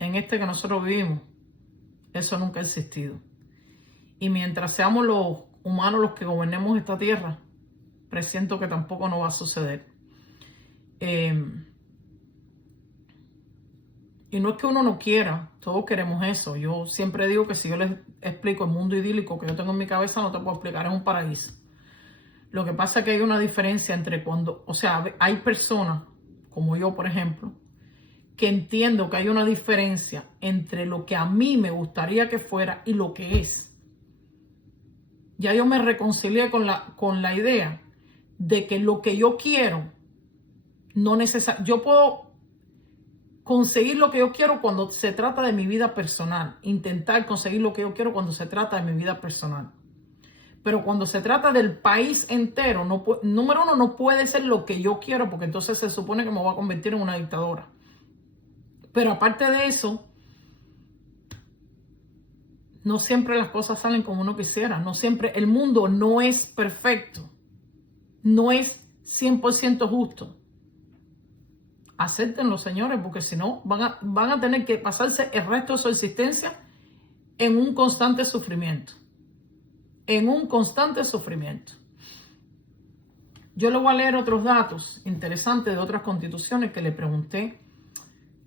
en este que nosotros vivimos, eso nunca ha existido. Y mientras seamos los humanos los que gobernemos esta tierra, presiento que tampoco nos va a suceder. Y no es que uno no quiera, todos queremos eso. Yo siempre digo que si yo les explico el mundo idílico que yo tengo en mi cabeza, no te puedo explicar, es un paraíso. Lo que pasa es que hay una diferencia entre cuando, o sea, hay personas, como yo, por ejemplo, que entiendo que hay una diferencia entre lo que a mí me gustaría que fuera y lo que es. Ya yo me reconcilié con la idea de que lo que yo quiero, no necesariamente, yo puedo conseguir lo que yo quiero cuando se trata de mi vida personal, intentar conseguir lo que yo quiero cuando se trata de mi vida personal. Pero cuando se trata del país entero, número uno, no puede ser lo que yo quiero, porque entonces se supone que me voy a convertir en una dictadora. Pero aparte de eso, no siempre las cosas salen como uno quisiera. No siempre, el mundo no es perfecto. No es 100% justo. Acéptenlo, señores, porque si no, van a tener que pasarse el resto de su existencia en un constante sufrimiento. En un constante sufrimiento. Yo le voy a leer otros datos interesantes de otras constituciones que le pregunté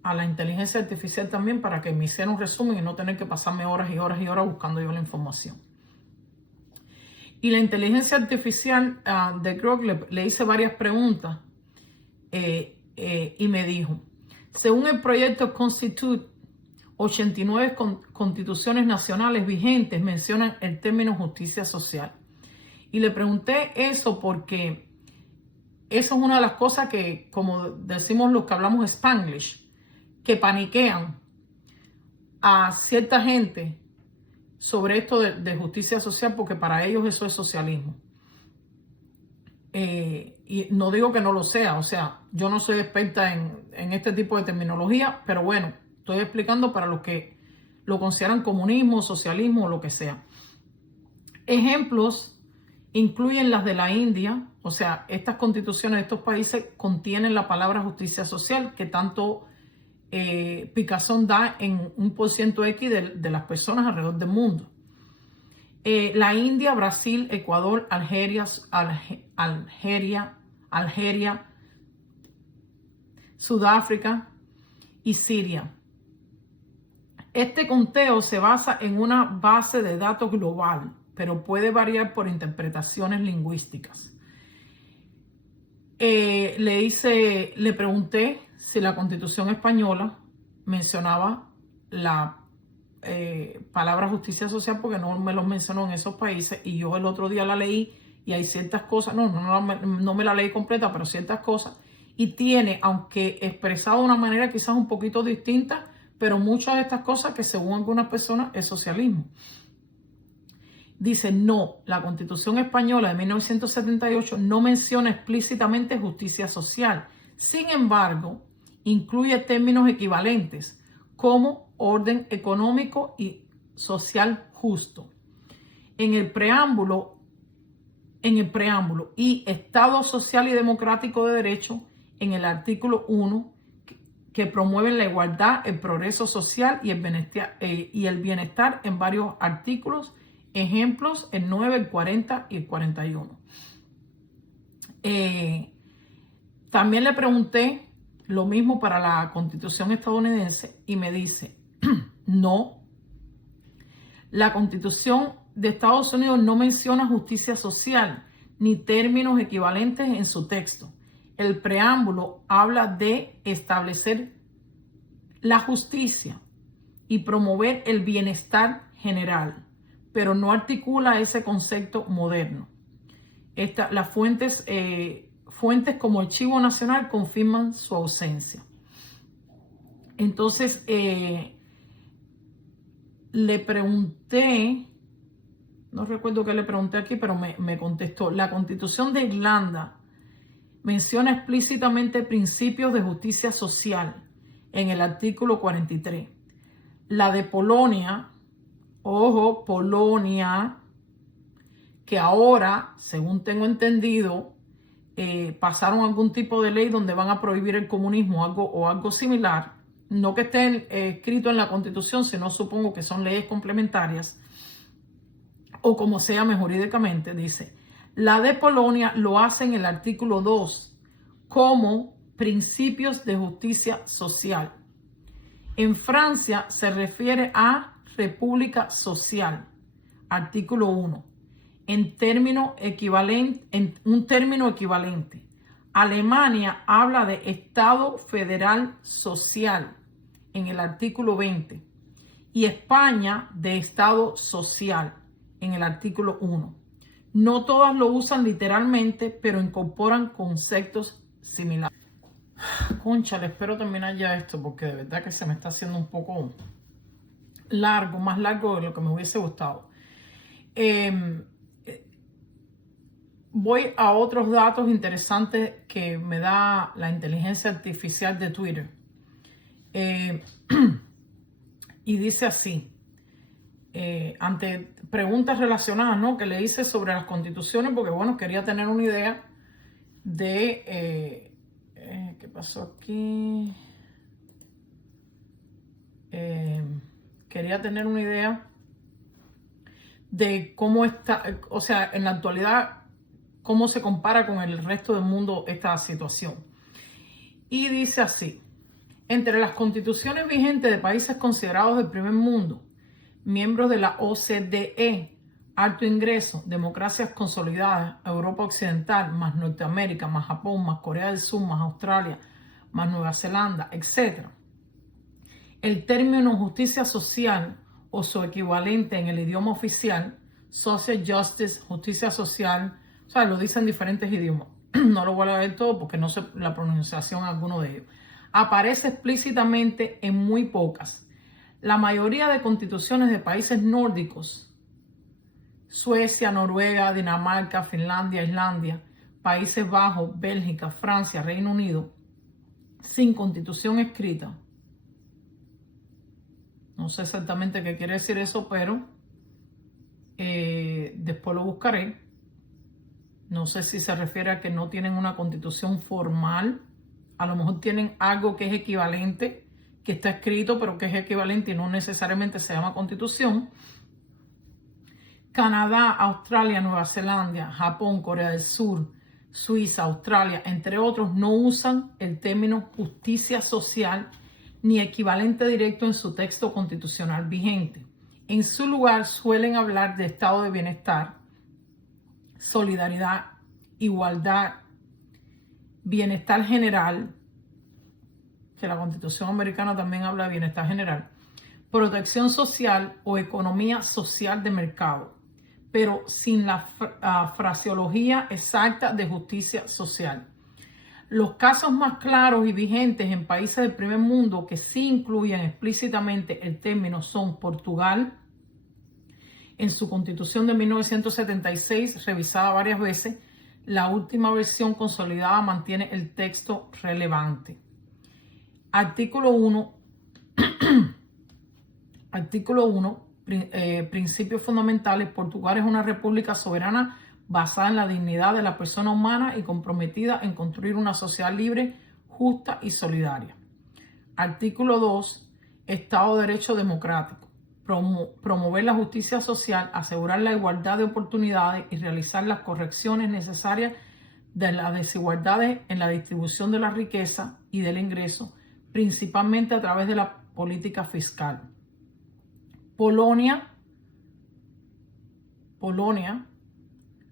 a la inteligencia artificial también para que me hiciera un resumen y no tener que pasarme horas y horas y horas buscando yo la información. Y la inteligencia artificial de Grok le hice varias preguntas y me dijo, según el proyecto Constitute, 89 constituciones nacionales vigentes mencionan el término justicia social. Y le pregunté eso porque eso es una de las cosas que, como decimos los que hablamos Spanglish, que paniquean a cierta gente sobre esto de justicia social, porque para ellos eso es socialismo. Y no digo que no lo sea, o sea, yo no soy experta en este tipo de terminología, pero bueno, estoy explicando para los que lo consideran comunismo, socialismo o lo que sea. Ejemplos incluyen las de la India, o sea, estas constituciones de estos países contienen la palabra justicia social, que tanto picazón da en un % de las personas alrededor del mundo. La India, Brasil, Ecuador, Algeria, Sudáfrica y Siria. Este conteo se basa en una base de datos global, pero puede variar por interpretaciones lingüísticas. Le pregunté si la Constitución española mencionaba la palabra justicia social, porque no me los mencionó en esos países, y yo el otro día la leí y hay ciertas cosas, no me la leí completa, pero ciertas cosas, y tiene, aunque expresado de una manera quizás un poquito distinta, pero muchas de estas cosas que según algunas personas es socialismo. Dice, no, la Constitución española de 1978 no menciona explícitamente justicia social. Sin embargo, incluye términos equivalentes como orden económico y social justo. En el preámbulo en el preámbulo, y Estado social y democrático de derecho en el artículo 1, que promueven la igualdad, el progreso social y el bienestar en varios artículos. Ejemplos, el 9, el 40 y el 41. También le pregunté lo mismo para la Constitución estadounidense y me dice, no, la Constitución de Estados Unidos no menciona justicia social ni términos equivalentes en su texto. El preámbulo habla de establecer la justicia y promover el bienestar general, pero no articula ese concepto moderno. Las fuentes como Archivo Nacional confirman su ausencia. Entonces, le pregunté, no recuerdo qué le pregunté aquí, pero me contestó, la Constitución de Irlanda menciona explícitamente principios de justicia social en el artículo 43. La de Polonia, ojo, Polonia, que ahora, según tengo entendido, pasaron algún tipo de ley donde van a prohibir el comunismo o algo similar. No que esté escrito en la Constitución, sino supongo que son leyes complementarias, o como se llame jurídicamente, dice. La de Polonia lo hace en el artículo 2 como principios de justicia social. En Francia se refiere a república social, artículo 1, en un término equivalente. Alemania habla de Estado federal social en el artículo 20 y España de Estado social en el artículo 1. No todas lo usan literalmente, pero incorporan conceptos similares. Cónchale, espero terminar ya esto porque de verdad que se me está haciendo un poco largo, más largo de lo que me hubiese gustado. Voy a otros datos interesantes que me da la inteligencia artificial de Twitter. Y dice así, ante preguntas relacionadas, ¿no?, que le hice sobre las constituciones, porque bueno, quería tener una idea de... ¿qué pasó aquí? Quería tener una idea de cómo está, o sea, en la actualidad, cómo se compara con el resto del mundo esta situación. Y dice así, entre las constituciones vigentes de países considerados del primer mundo, miembros de la OCDE, alto ingreso, democracias consolidadas, Europa Occidental, más Norteamérica, más Japón, más Corea del Sur, más Australia, más Nueva Zelanda, etc. El término justicia social o su equivalente en el idioma oficial, social justice, justicia social, o sea, lo dicen en diferentes idiomas. No lo voy a leer todo porque no sé la pronunciación de alguno de ellos. Aparece explícitamente en muy pocas. La mayoría de constituciones de países nórdicos, Suecia, Noruega, Dinamarca, Finlandia, Islandia, Países Bajos, Bélgica, Francia, Reino Unido, sin constitución escrita. No sé exactamente qué quiere decir eso, pero después lo buscaré. No sé si se refiere a que no tienen una constitución formal. A lo mejor tienen algo que es equivalente, que está escrito, pero que es equivalente y no necesariamente se llama constitución. Canadá, Australia, Nueva Zelanda, Japón, Corea del Sur, Suiza, Australia, entre otros, no usan el término justicia social ni equivalente directo en su texto constitucional vigente. En su lugar suelen hablar de estado de bienestar, solidaridad, igualdad, bienestar general, que la Constitución americana también habla de bienestar general, protección social o economía social de mercado, pero sin la fraseología exacta de justicia social. Los casos más claros y vigentes en países del primer mundo que sí incluyen explícitamente el término son Portugal, en su Constitución de 1976, revisada varias veces, la última versión consolidada mantiene el texto relevante. Artículo 1. Artículo 1. Principios fundamentales. Portugal es una república soberana basada en la dignidad de la persona humana y comprometida en construir una sociedad libre, justa y solidaria. Artículo 2. Estado de Derecho democrático. Promover la justicia social, asegurar la igualdad de oportunidades y realizar las correcciones necesarias de las desigualdades en la distribución de la riqueza y del ingreso, principalmente a través de la política fiscal. Polonia,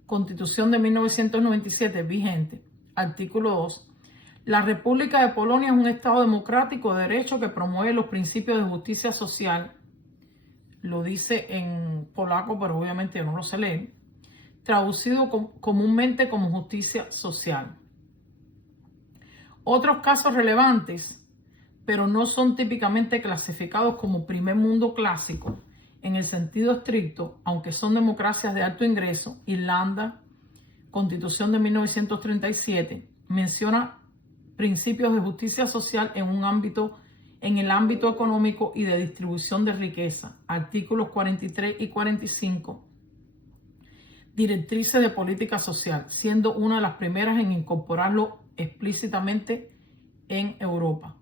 Constitución de 1997, vigente. Artículo 2. La República de Polonia es un Estado democrático de derecho que promueve los principios de justicia social. Lo dice en polaco, pero obviamente yo no lo sé leer. Traducido comúnmente como justicia social. Otros casos relevantes, pero no son típicamente clasificados como primer mundo clásico en el sentido estricto, aunque son democracias de alto ingreso. Irlanda, Constitución de 1937, menciona principios de justicia social en el ámbito económico y de distribución de riqueza. Artículos 43 y 45. Directrices de política social, siendo una de las primeras en incorporarlo explícitamente en Europa.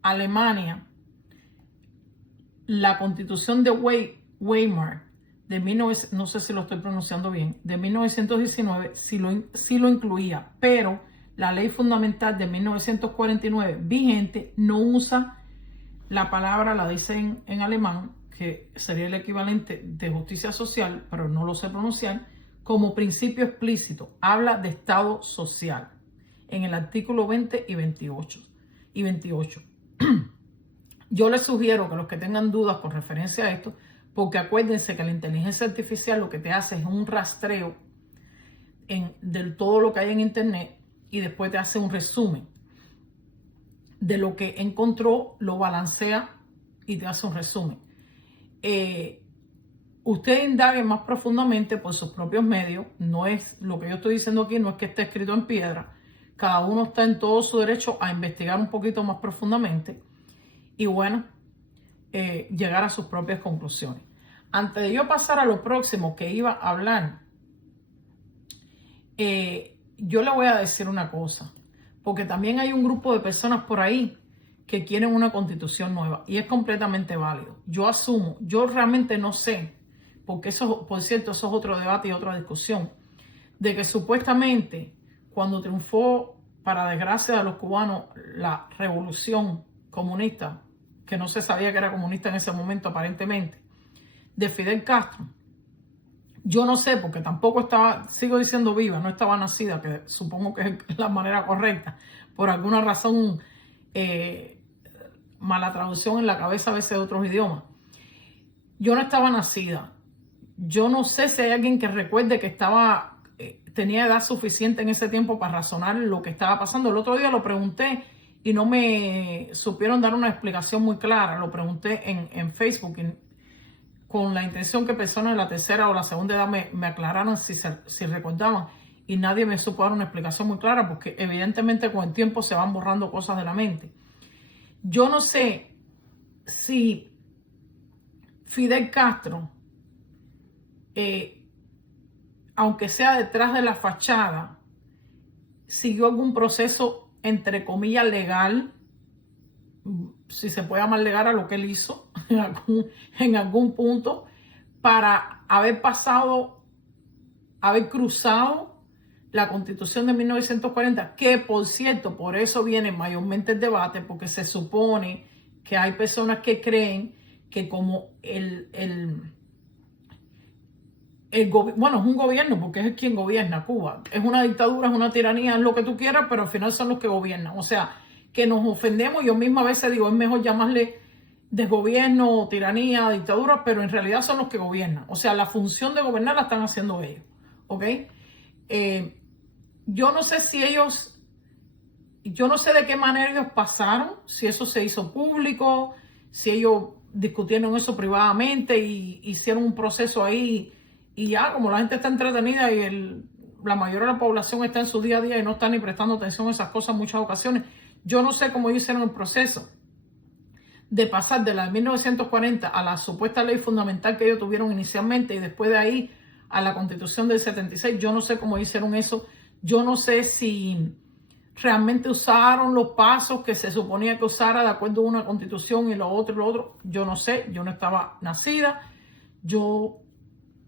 Alemania, la Constitución de Weimar de 19, no sé si lo estoy pronunciando bien, de 1919 sí lo incluía, pero la Ley Fundamental de 1949 vigente no usa la palabra, la dice en alemán, que sería el equivalente de justicia social, pero no lo sé pronunciar, como principio explícito. Habla de Estado social en el artículo 20 y 28. Yo les sugiero que los que tengan dudas con referencia a esto, porque acuérdense que la inteligencia artificial lo que te hace es un rastreo de todo lo que hay en internet y después te hace un resumen de lo que encontró, lo balancea y te hace un resumen. Usted indague más profundamente por sus propios medios. No es lo que yo estoy diciendo aquí, no es que esté escrito en piedra. Cada uno está en todo su derecho a investigar un poquito más profundamente y bueno, llegar a sus propias conclusiones. Antes de yo pasar a lo próximo que iba a hablar, yo le voy a decir una cosa, porque también hay un grupo de personas por ahí que quieren una constitución nueva y es completamente válido. Yo asumo, yo realmente no sé, porque eso, por cierto, eso es otro debate y otra discusión, de que supuestamente cuando triunfó, para desgracia de los cubanos, la revolución comunista, que no se sabía que era comunista en ese momento aparentemente, de Fidel Castro, yo no sé, porque tampoco estaba, sigo diciendo viva, no estaba nacida, que supongo que es la manera correcta, por alguna razón, mala traducción en la cabeza a veces de otros idiomas. Yo no estaba nacida. Yo no sé si hay alguien que recuerde que tenía edad suficiente en ese tiempo para razonar lo que estaba pasando. El otro día lo pregunté y no me supieron dar una explicación muy clara. Lo pregunté en Facebook con la intención que personas de la tercera o la segunda edad me aclararan si recordaban. Y nadie me supo dar una explicación muy clara porque evidentemente con el tiempo se van borrando cosas de la mente. Yo no sé si Fidel Castro, aunque sea detrás de la fachada, siguió algún proceso, entre comillas, legal, si se puede llamar legal a lo que él hizo en algún punto, para haber cruzado la Constitución de 1940, que por cierto, por eso viene mayormente el debate, porque se supone que hay personas que creen que como bueno, es un gobierno porque es quien gobierna Cuba. Es una dictadura, es una tiranía, es lo que tú quieras, pero al final son los que gobiernan. O sea, que nos ofendemos. Yo misma a veces digo, es mejor llamarle desgobierno, tiranía, dictadura, pero en realidad son los que gobiernan. O sea, la función de gobernar la están haciendo ellos. ¿Ok? Yo no sé yo no sé de qué manera ellos pasaron, si eso se hizo público, si ellos discutieron eso privadamente y hicieron un proceso ahí. Y ya, como la gente está entretenida y la mayoría de la población está en su día a día y no está ni prestando atención a esas cosas en muchas ocasiones, yo no sé cómo ellos hicieron el proceso de pasar de la de 1940 a la supuesta ley fundamental que ellos tuvieron inicialmente y después de ahí a la Constitución del 76. Yo no sé cómo hicieron eso. Yo no sé si realmente usaron los pasos que se suponía que usara de acuerdo a una Constitución y lo otro. Yo no sé, yo no estaba nacida. Yo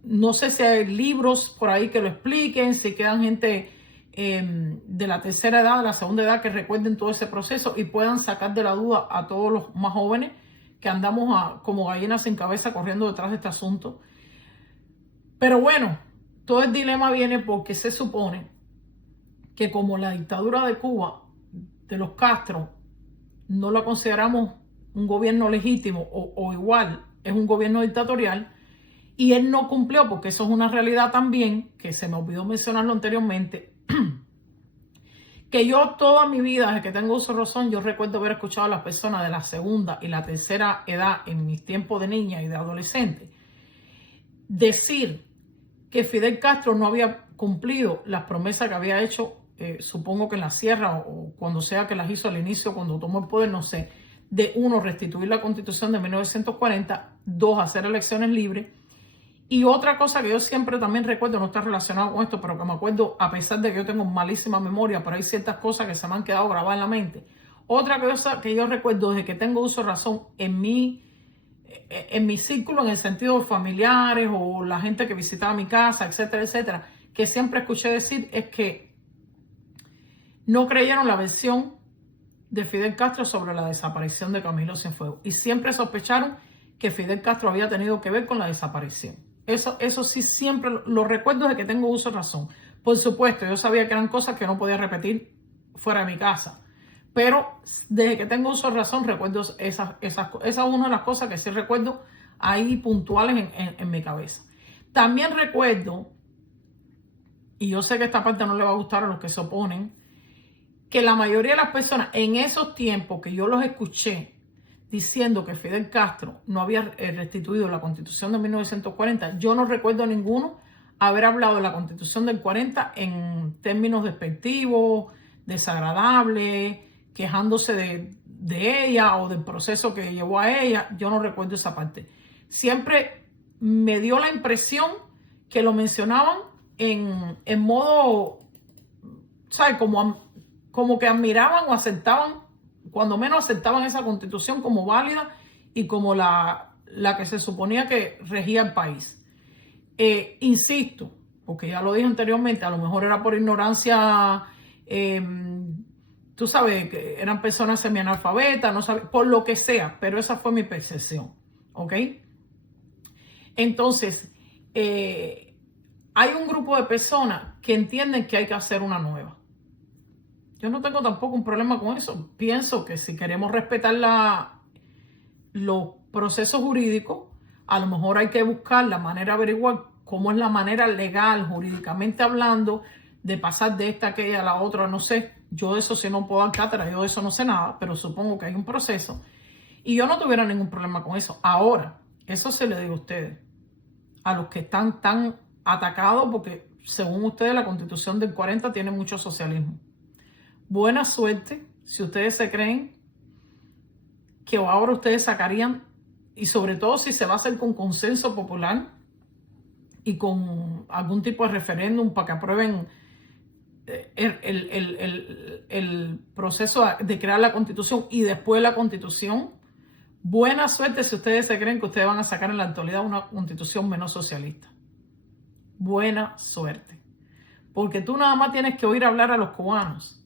no sé si hay libros por ahí que lo expliquen, si quedan gente de la tercera edad, de la segunda edad, que recuerden todo ese proceso y puedan sacar de la duda a todos los más jóvenes que andamos como gallinas sin cabeza corriendo detrás de este asunto. Pero bueno, todo el dilema viene porque se supone que como la dictadura de Cuba, de los Castro, no la consideramos un gobierno legítimo o igual, es un gobierno dictatorial, y él no cumplió, porque eso es una realidad también, que se me olvidó mencionarlo anteriormente, que yo toda mi vida, desde que tengo uso de razón, yo recuerdo haber escuchado a las personas de la segunda y la tercera edad en mis tiempos de niña y de adolescente decir que Fidel Castro no había cumplido las promesas que había hecho, supongo que en la sierra o cuando sea que las hizo al inicio, cuando tomó el poder, no sé, de uno, restituir la Constitución de 1940, dos, hacer elecciones libres. Y otra cosa que yo siempre también recuerdo, no está relacionado con esto, pero que me acuerdo, a pesar de que yo tengo malísima memoria, pero hay ciertas cosas que se me han quedado grabadas en la mente. Otra cosa que yo recuerdo desde que tengo uso de razón en mi círculo, en el sentido de familiares o la gente que visitaba mi casa, etcétera, etcétera, que siempre escuché decir es que no creyeron la versión de Fidel Castro sobre la desaparición de Camilo Cienfuegos y siempre sospecharon que Fidel Castro había tenido que ver con la desaparición. Eso sí siempre lo recuerdo desde que tengo uso de razón. Por supuesto, yo sabía que eran cosas que no podía repetir fuera de mi casa. Pero desde que tengo uso de razón recuerdo esa es una de las cosas que sí recuerdo ahí puntuales en mi cabeza. También recuerdo, y yo sé que esta parte no le va a gustar a los que se oponen, que la mayoría de las personas en esos tiempos que yo los escuché diciendo que Fidel Castro no había restituido la Constitución de 1940, yo no recuerdo ninguno haber hablado de la Constitución del 40 en términos despectivos, desagradables, quejándose de ella o del proceso que llevó a ella. Yo no recuerdo esa parte. Siempre me dio la impresión que lo mencionaban en modo, ¿sabes? Como que admiraban o aceptaban, cuando menos aceptaban esa Constitución como válida y como la que se suponía que regía el país. Insisto, porque ya lo dije anteriormente, a lo mejor era por ignorancia, tú sabes, que eran personas semianalfabetas, no sabes, por lo que sea, pero esa fue mi percepción, ¿ok? Entonces, hay un grupo de personas que entienden que hay que hacer una nueva. Yo no tengo tampoco un problema con eso. Pienso que si queremos respetar los procesos jurídicos, a lo mejor hay que buscar la manera de averiguar cómo es la manera legal, jurídicamente hablando, de pasar de esta a aquella a la otra, no sé. Yo de eso sí no puedo dar cátedra, yo de eso no sé nada, pero supongo que hay un proceso. Y yo no tuviera ningún problema con eso. Ahora, eso se le digo a ustedes, a los que están tan atacados, porque según ustedes la Constitución del 40 tiene mucho socialismo. Buena suerte si ustedes se creen que ahora ustedes sacarían, y sobre todo si se va a hacer con consenso popular y con algún tipo de referéndum para que aprueben el proceso de crear la Constitución y después la Constitución. Buena suerte si ustedes se creen que ustedes van a sacar en la actualidad una Constitución menos socialista. Buena suerte. Porque tú nada más tienes que oír hablar a los cubanos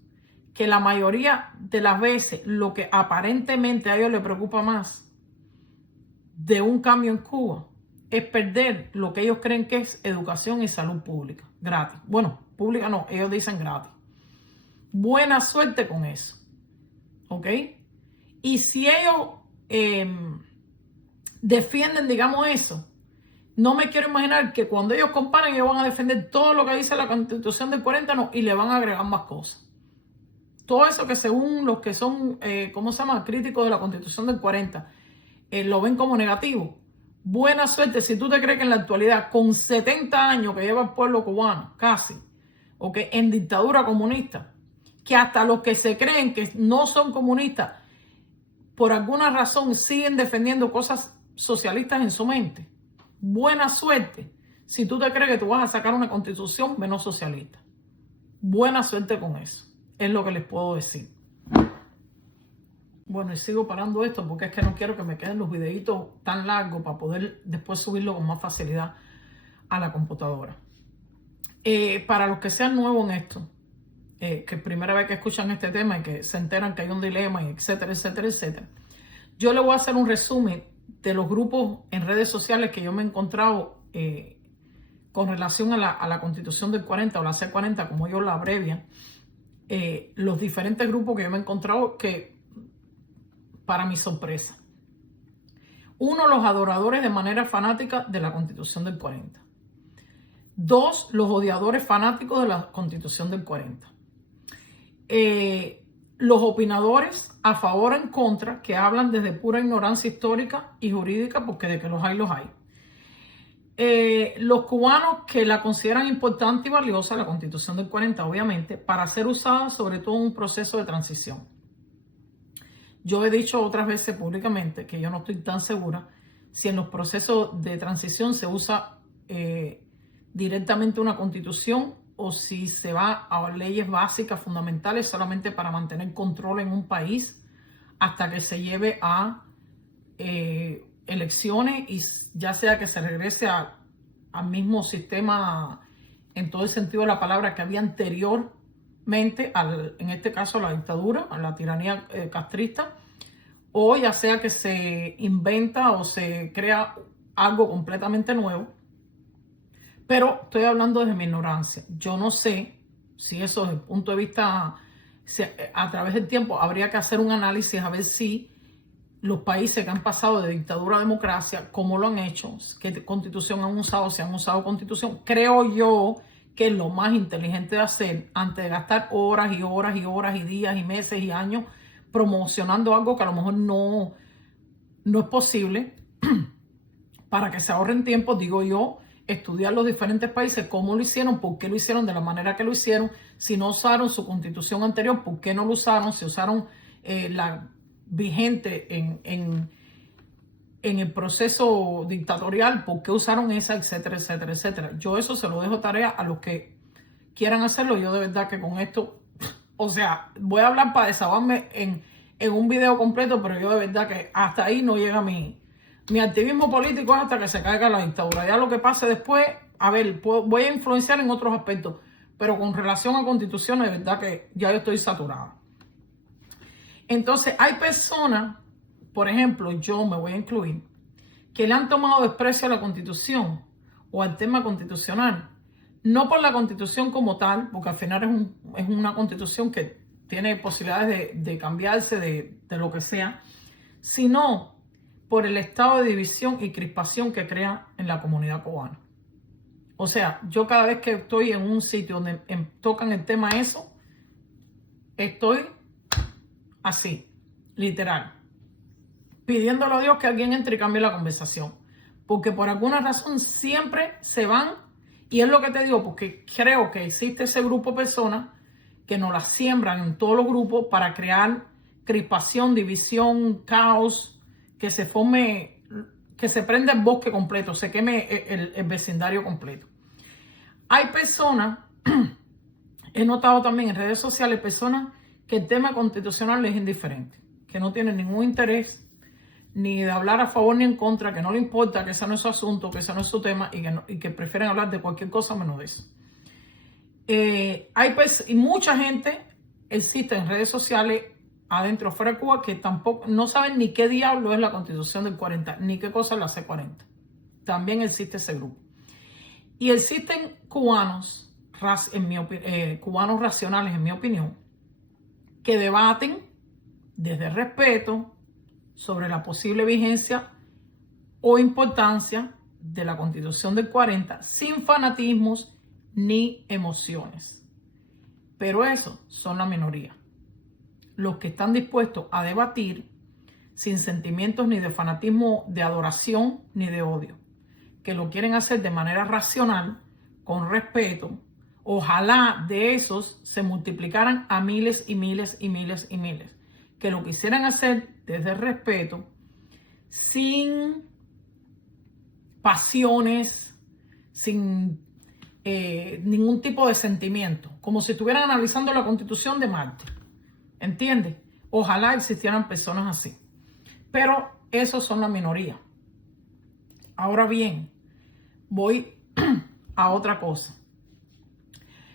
que la mayoría de las veces lo que aparentemente a ellos les preocupa más de un cambio en Cuba es perder lo que ellos creen que es educación y salud pública, gratis. Bueno, pública no, ellos dicen gratis. Buena suerte con eso, ¿ok? Y si ellos defienden, digamos, eso, no me quiero imaginar que cuando ellos comparen, ellos van a defender todo lo que dice la Constitución del 40 no, y le van a agregar más cosas. Todo eso que según los que son, ¿cómo se llama?, críticos de la Constitución del 40, lo ven como negativo. Buena suerte si tú te crees que en la actualidad, con 70 años que lleva el pueblo cubano, casi, ¿okay?, en dictadura comunista, que hasta los que se creen que no son comunistas, por alguna razón siguen defendiendo cosas socialistas en su mente. Buena suerte Si tú te crees que tú vas a sacar una constitución menos socialista, buena suerte con eso, es lo que les puedo decir. Bueno, y sigo parando esto porque es que no quiero que me queden los videitos tan largos para poder después subirlo con más facilidad a la computadora. Para los que sean nuevos en esto, que primera vez que escuchan este tema y que se enteran que hay un dilema, y etcétera, etcétera, etcétera, yo le voy a hacer un resumen de los grupos en redes sociales que yo me he encontrado con relación a la Constitución del 40 o la C40, como ellos la abrevian, los diferentes grupos que yo me he encontrado que, para mi sorpresa, uno, los adoradores de manera fanática de la Constitución del 40. Dos, los odiadores fanáticos de la Constitución del 40. Los opinadores a favor o en contra, que hablan desde pura ignorancia histórica y jurídica, porque de que los hay, los hay. Los cubanos que la consideran importante y valiosa, la Constitución del 40, obviamente, para ser usada sobre todo en un proceso de transición. Yo he dicho otras veces públicamente que yo no estoy tan segura si en los procesos de transición se usa directamente una constitución o si se va a leyes básicas fundamentales solamente para mantener control en un país hasta que se lleve a elecciones y ya sea que se regrese al mismo sistema en todo el sentido de la palabra que había anteriormente, en este caso a la dictadura, a la tiranía castrista, o ya sea que se inventa o se crea algo completamente nuevo. Pero estoy hablando desde mi ignorancia. Yo no sé si eso desde el punto de vista, a través del tiempo, habría que hacer un análisis a ver si los países que han pasado de dictadura a democracia, cómo lo han hecho, qué constitución han usado, si han usado constitución. Creo yo que es lo más inteligente de hacer antes de gastar horas y horas y horas y días y meses y años promocionando algo que a lo mejor no es posible. Para que se ahorren tiempo, digo yo, estudiar los diferentes países, cómo lo hicieron, por qué lo hicieron de la manera que lo hicieron, si no usaron su constitución anterior, por qué no lo usaron, si usaron la vigente en el proceso dictatorial, por qué usaron esa, etcétera, etcétera, etcétera. Yo eso se lo dejo tarea a los que quieran hacerlo. Yo de verdad que con esto, o sea, voy a hablar para desahogarme en un video completo, pero yo de verdad que hasta ahí no llega mi activismo político hasta que se caiga la dictadura. Ya lo que pase después, a ver, voy a influenciar en otros aspectos, pero con relación a constituciones, de verdad que ya yo estoy saturada. Entonces, hay personas, por ejemplo, yo me voy a incluir, que le han tomado desprecio a la Constitución o al tema constitucional. No por la Constitución como tal, porque al final es una Constitución que tiene posibilidades de cambiarse, de lo que sea, sino por el estado de división y crispación que crea en la comunidad cubana. O sea, yo cada vez que estoy en un sitio donde tocan el tema eso, estoy así, literal, pidiéndole a Dios que alguien entre y cambie la conversación. Porque por alguna razón siempre se van, y es lo que te digo, porque creo que existe ese grupo de personas que nos la siembran en todos los grupos para crear crispación, división, caos, que se forme, que se prenda el bosque completo, se queme el vecindario completo. Hay personas, he notado también en redes sociales, personas que el tema constitucional les es indiferente, que no tienen ningún interés ni de hablar a favor ni en contra, que no le importa, que ese no es su asunto, que ese no es su tema y que prefieren hablar de cualquier cosa menos de eso. Y mucha gente existe en redes sociales adentro fuera de Cuba que tampoco no saben ni qué diablo es la Constitución del 40, ni qué cosa es la C40. También existe ese grupo. Y existen cubanos, cubanos racionales, en mi opinión, que debaten desde el respeto sobre la posible vigencia o importancia de la Constitución del 40 sin fanatismos ni emociones. Pero eso son la minoría. Los que están dispuestos a debatir sin sentimientos ni de fanatismo, de adoración ni de odio, que lo quieren hacer de manera racional, con respeto. Ojalá de esos se multiplicaran a miles y miles y miles y miles, que lo quisieran hacer desde el respeto, sin pasiones, sin ningún tipo de sentimiento, como si estuvieran analizando la Constitución de Marte. ¿Entiendes? Ojalá existieran personas así. Pero esos son la minoría. Ahora bien, voy a otra cosa.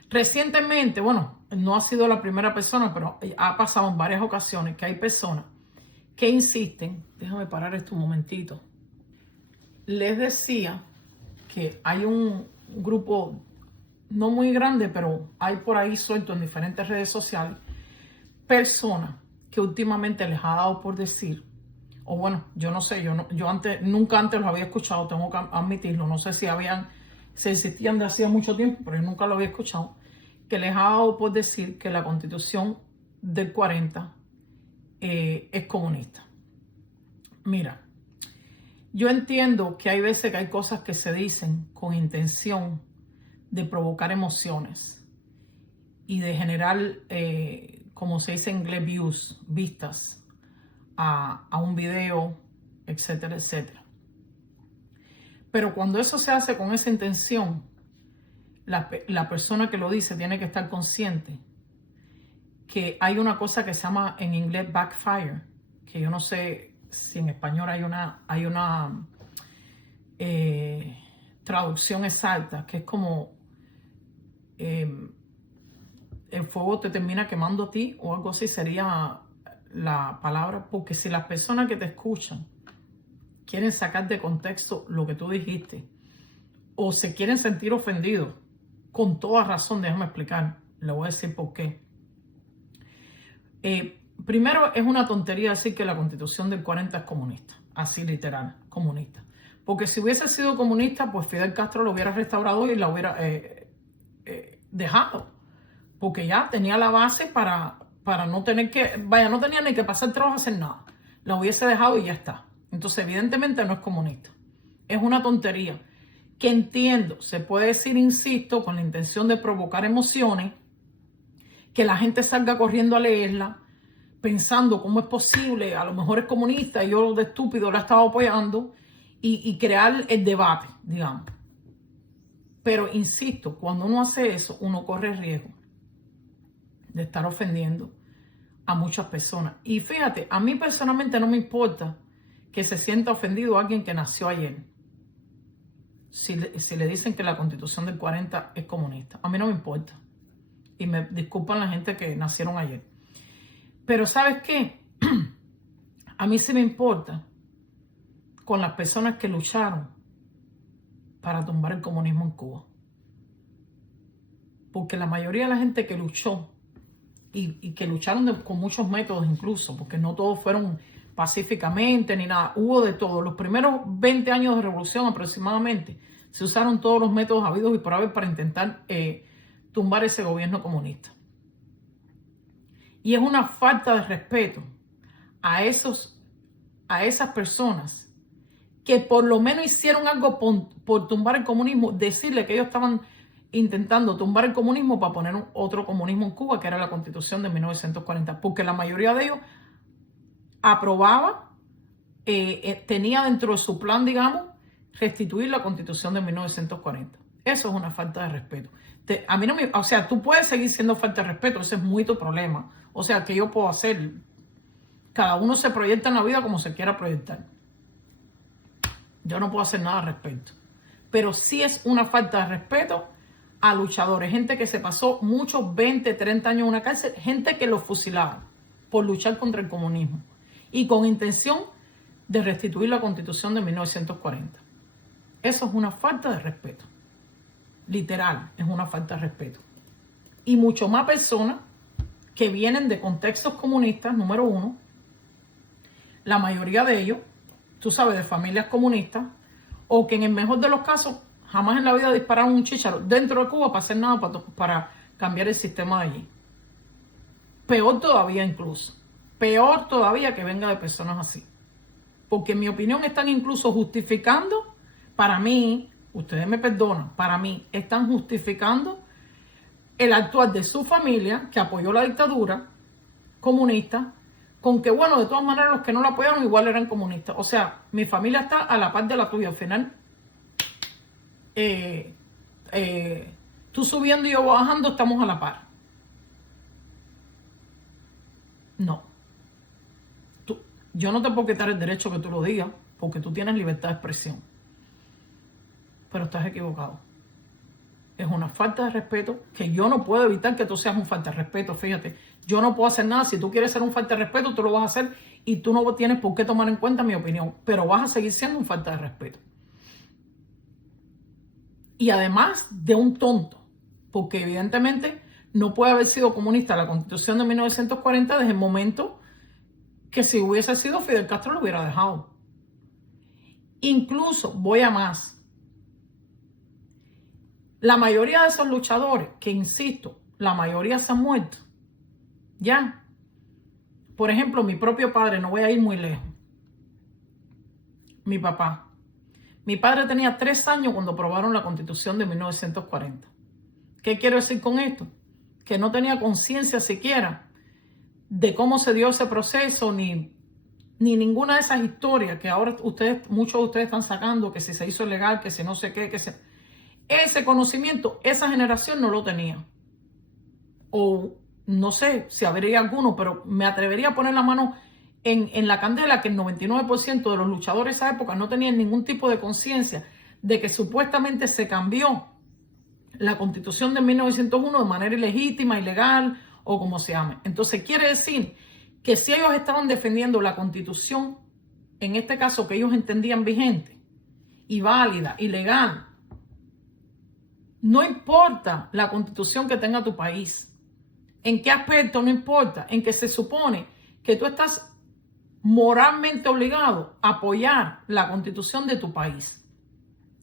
Recientemente, bueno, no ha sido la primera persona, pero ha pasado en varias ocasiones que hay personas que insisten, déjame parar esto un momentito. Les decía que hay un grupo no muy grande, pero hay por ahí suelto en diferentes redes sociales, personas que últimamente les ha dado por decir, o bueno, yo no sé, yo antes, nunca antes los había escuchado, tengo que admitirlo, no sé si existían de hacía mucho tiempo, pero yo nunca lo había escuchado, que les ha dado por decir que la Constitución del 40 es comunista. Mira, yo entiendo que hay veces que hay cosas que se dicen con intención de provocar emociones y de generar, como se dice en inglés, views, vistas a un video, etcétera, etcétera. Pero cuando eso se hace con esa intención, la persona que lo dice tiene que estar consciente que hay una cosa que se llama en inglés backfire, que yo no sé si en español hay una traducción exacta, que es como el fuego te termina quemando a ti o algo así sería la palabra, porque si las personas que te escuchan quieren sacar de contexto lo que tú dijiste o se quieren sentir ofendidos, con toda razón, déjame explicar, le voy a decir por qué. Primero, es una tontería decir que la Constitución del 40 es comunista, así literal, comunista. Porque si hubiese sido comunista, pues Fidel Castro lo hubiera restaurado y la hubiera dejado. Porque ya tenía la base para no tener que, no tenía ni que pasar trabajo a hacer nada. La hubiese dejado y ya está. Entonces, evidentemente no es comunista. Es una tontería. Que entiendo, se puede decir, insisto, con la intención de provocar emociones, que la gente salga corriendo a leerla, pensando cómo es posible, a lo mejor es comunista y yo de estúpido la estaba apoyando, y crear el debate, digamos. Pero insisto, cuando uno hace eso, uno corre el riesgo de estar ofendiendo a muchas personas. Y fíjate, a mí personalmente no me importa que se sienta ofendido alguien que nació ayer. Si le dicen que la Constitución del 40 es comunista. A mí no me importa. Y me disculpan la gente que nacieron ayer. Pero ¿sabes qué? A mí sí me importa con las personas que lucharon para tumbar el comunismo en Cuba. Porque la mayoría de la gente que luchó y que lucharon con muchos métodos incluso, porque no todos fueron pacíficamente ni nada, hubo de todo. Los primeros 20 años de revolución aproximadamente se usaron todos los métodos habidos y por haber para intentar tumbar ese gobierno comunista. Y es una falta de respeto a esas personas que por lo menos hicieron algo por tumbar el comunismo, decirle que ellos estaban intentando tumbar el comunismo para poner otro comunismo en Cuba, que era la Constitución de 1940, porque la mayoría de ellos aprobaba, tenía dentro de su plan, digamos, restituir la Constitución de 1940. Eso es una falta de respeto. A mí no me, o sea, tú puedes seguir siendo falta de respeto, ese es muy tu problema. O sea, ¿qué yo puedo hacer? Cada uno se proyecta en la vida como se quiera proyectar. Yo no puedo hacer nada al respecto. Pero sí es una falta de respeto a luchadores, gente que se pasó muchos 20, 30 años en una cárcel, gente que los fusilaron por luchar contra el comunismo y con intención de restituir la Constitución de 1940. Eso es una falta de respeto. Literal, es una falta de respeto. Y mucho más personas que vienen de contextos comunistas, número uno, la mayoría de ellos, tú sabes, de familias comunistas, o que en el mejor de los casos jamás en la vida dispararon un chícharo dentro de Cuba para hacer nada para cambiar el sistema de allí. Peor todavía incluso. Peor todavía que venga de personas así. Porque en mi opinión están incluso justificando, para mí, ustedes me perdonan, para mí están justificando el actuar de su familia que apoyó la dictadura comunista, con que bueno, de todas maneras los que no la apoyaron igual eran comunistas. O sea, mi familia está a la par de la tuya. Al final, eh, tú subiendo y yo bajando, estamos a la par. No. Yo no te puedo quitar el derecho que tú lo digas, porque tú tienes libertad de expresión. Pero estás equivocado. Es una falta de respeto que yo no puedo evitar que tú seas un falta de respeto. Fíjate, yo no puedo hacer nada. Si tú quieres ser un falta de respeto, tú lo vas a hacer y tú no tienes por qué tomar en cuenta mi opinión, pero vas a seguir siendo un falta de respeto. Y además de un tonto, porque evidentemente no puede haber sido comunista la Constitución de 1940 desde el momento que si hubiese sido Fidel Castro lo hubiera dejado. Incluso voy a más. La mayoría de esos luchadores, que insisto, la mayoría se han muerto. Ya. Por ejemplo, mi propio padre, no voy a ir muy lejos. Mi papá. Mi padre tenía 3 años cuando aprobaron la Constitución de 1940. ¿Qué quiero decir con esto? Que no tenía conciencia siquiera de cómo se dio ese proceso, ni ninguna de esas historias que ahora muchos de ustedes están sacando, que si se hizo legal, que si no sé qué, ese conocimiento, esa generación no lo tenía. O no sé si habría alguno, pero me atrevería a poner la mano en la candela que el 99% de los luchadores de esa época no tenían ningún tipo de conciencia de que supuestamente se cambió la Constitución de 1901 de manera ilegítima, ilegal o como se llame. Entonces quiere decir que si ellos estaban defendiendo la Constitución, en este caso que ellos entendían vigente y válida y legal, no importa la Constitución que tenga tu país. ¿En qué aspecto? No importa. En que se supone que tú estás moralmente obligado a apoyar la Constitución de tu país.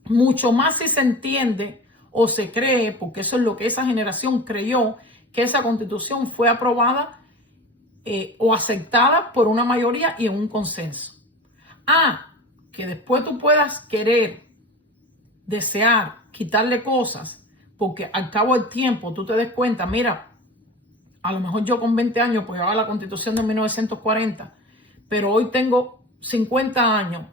Mucho más si se entiende o se cree, porque eso es lo que esa generación creyó, que esa Constitución fue aprobada o aceptada por una mayoría y en un consenso. Que después tú puedas querer, desear, quitarle cosas, porque al cabo del tiempo tú te des cuenta, mira, a lo mejor yo con 20 años pues llevaba la Constitución de 1940, pero hoy tengo 50 años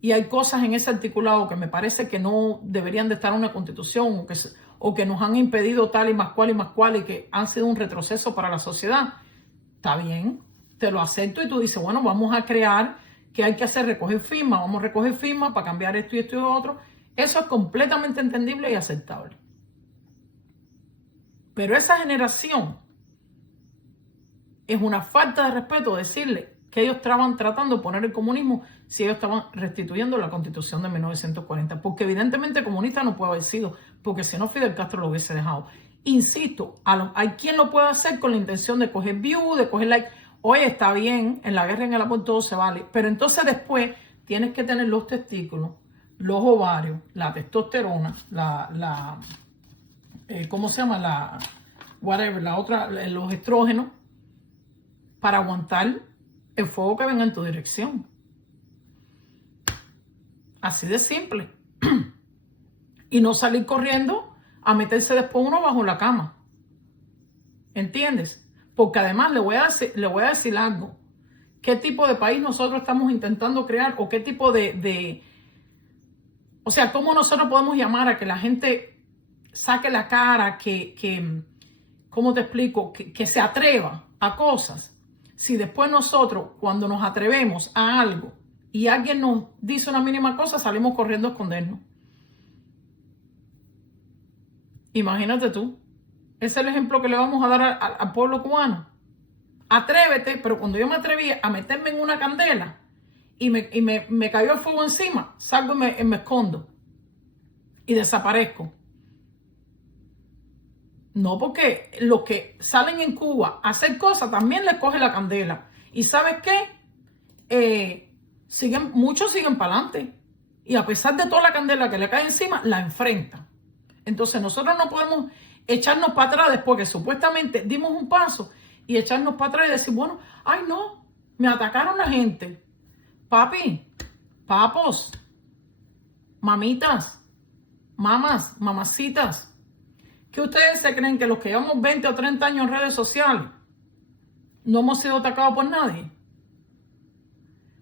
y hay cosas en ese articulado que me parece que no deberían de estar en una Constitución o que nos han impedido tal y más cual y que han sido un retroceso para la sociedad. Está bien, te lo acepto y tú dices, bueno, vamos a crear, ¿qué hay que hacer? Recoger firmas, vamos a recoger firmas para cambiar esto y esto y lo otro. Eso es completamente entendible y aceptable. Pero esa generación es una falta de respeto decirle que ellos estaban tratando de poner el comunismo si ellos estaban restituyendo la Constitución de 1940. Porque evidentemente comunista no puede haber sido, porque si no Fidel Castro lo hubiese dejado. Insisto, hay quien lo puede hacer con la intención de coger view, de coger like. Oye, está bien, en la guerra y en el amor todo se vale. Pero entonces después tienes que tener los testículos, los ovarios, la testosterona, ¿cómo se llama? La otra, los estrógenos, para aguantar el fuego que venga en tu dirección. Así de simple. Y no salir corriendo a meterse después uno bajo la cama. ¿Entiendes? Porque además le voy a decir algo. ¿Qué tipo de país nosotros estamos intentando crear? ¿O qué tipo o sea, cómo nosotros podemos llamar a que la gente saque la cara, ¿cómo te explico? Que se atreva a cosas. Si después nosotros, cuando nos atrevemos a algo y alguien nos dice una mínima cosa, salimos corriendo a escondernos. Imagínate tú. Ese es el ejemplo que le vamos a dar al pueblo cubano. Atrévete, pero cuando yo me atreví a meterme en una candela y me cayó el fuego encima, salgo y me escondo y desaparezco. No, porque los que salen en Cuba a hacer cosas también les coge la candela. ¿Y sabes qué? Muchos siguen para adelante. Y a pesar de toda la candela que le cae encima, la enfrentan. Entonces nosotros no podemos echarnos para atrás después que supuestamente dimos un paso y echarnos para atrás y decir, bueno, ay no, me atacaron la gente. Papi, papos, mamitas, mamás, mamacitas. ¿Qué ustedes se creen que los que llevamos 20 o 30 años en redes sociales no hemos sido atacados por nadie?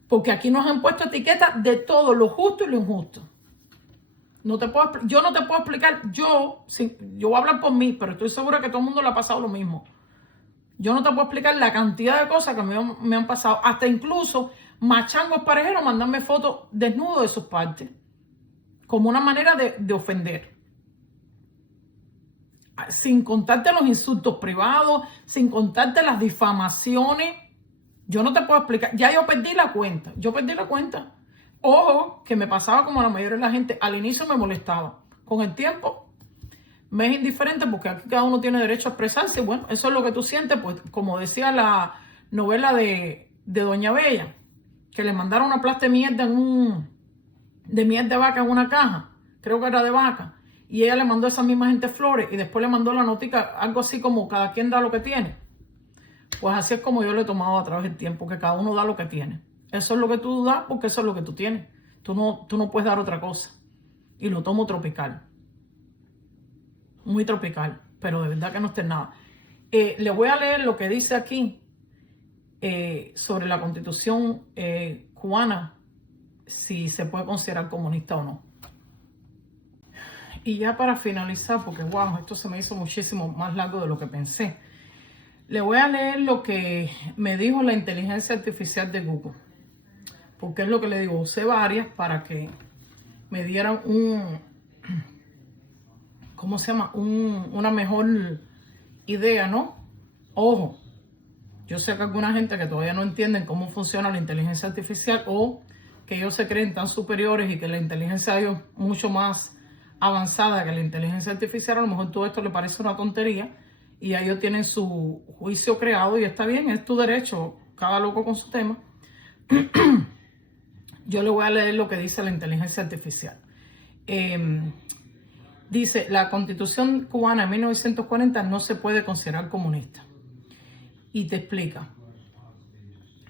Porque aquí nos han puesto etiquetas de todo lo justo y lo injusto. Yo no te puedo explicar, yo voy a hablar por mí, pero estoy segura que todo el mundo le ha pasado lo mismo. Yo no te puedo explicar la cantidad de cosas que me han pasado. Hasta incluso machangos parejeros mandarme fotos desnudos de sus partes. Como una manera de ofender. Sin contarte los insultos privados, sin contarte las difamaciones. Yo no te puedo explicar. Ya yo perdí la cuenta. Ojo, que me pasaba como a la mayoría de la gente. Al inicio me molestaba. Con el tiempo me es indiferente porque aquí cada uno tiene derecho a expresarse. Bueno, eso es lo que tú sientes. Pues como decía la novela de Doña Bella, que le mandaron una plasta de mierda de miel de vaca en una caja. Creo que era de vaca. Y ella le mandó a esa misma gente flores y después le mandó la notica, algo así como cada quien da lo que tiene. Pues así es como yo lo he tomado a través del tiempo, que cada uno da lo que tiene. Eso es lo que tú das porque eso es lo que tú tienes. Tú no puedes dar otra cosa. Y lo tomo tropical. Muy tropical, pero de verdad que no esté nada. Le voy a leer lo que dice aquí sobre la Constitución cubana, si se puede considerar comunista o no. Y ya para finalizar, porque wow, esto se me hizo muchísimo más largo de lo que pensé. Le voy a leer lo que me dijo la inteligencia artificial de Google. Porque es lo que le digo, usé varias para que me dieran una mejor idea, ¿no? Ojo, yo sé que alguna gente que todavía no entienden cómo funciona la inteligencia artificial o que ellos se creen tan superiores y que la inteligencia de ellos es mucho más avanzada que la inteligencia artificial, a lo mejor todo esto le parece una tontería y ellos tienen su juicio creado y está bien, es tu derecho, cada loco con su tema. Yo le voy a leer lo que dice la inteligencia artificial. Dice, la Constitución cubana de 1940 no se puede considerar comunista. Y te explica.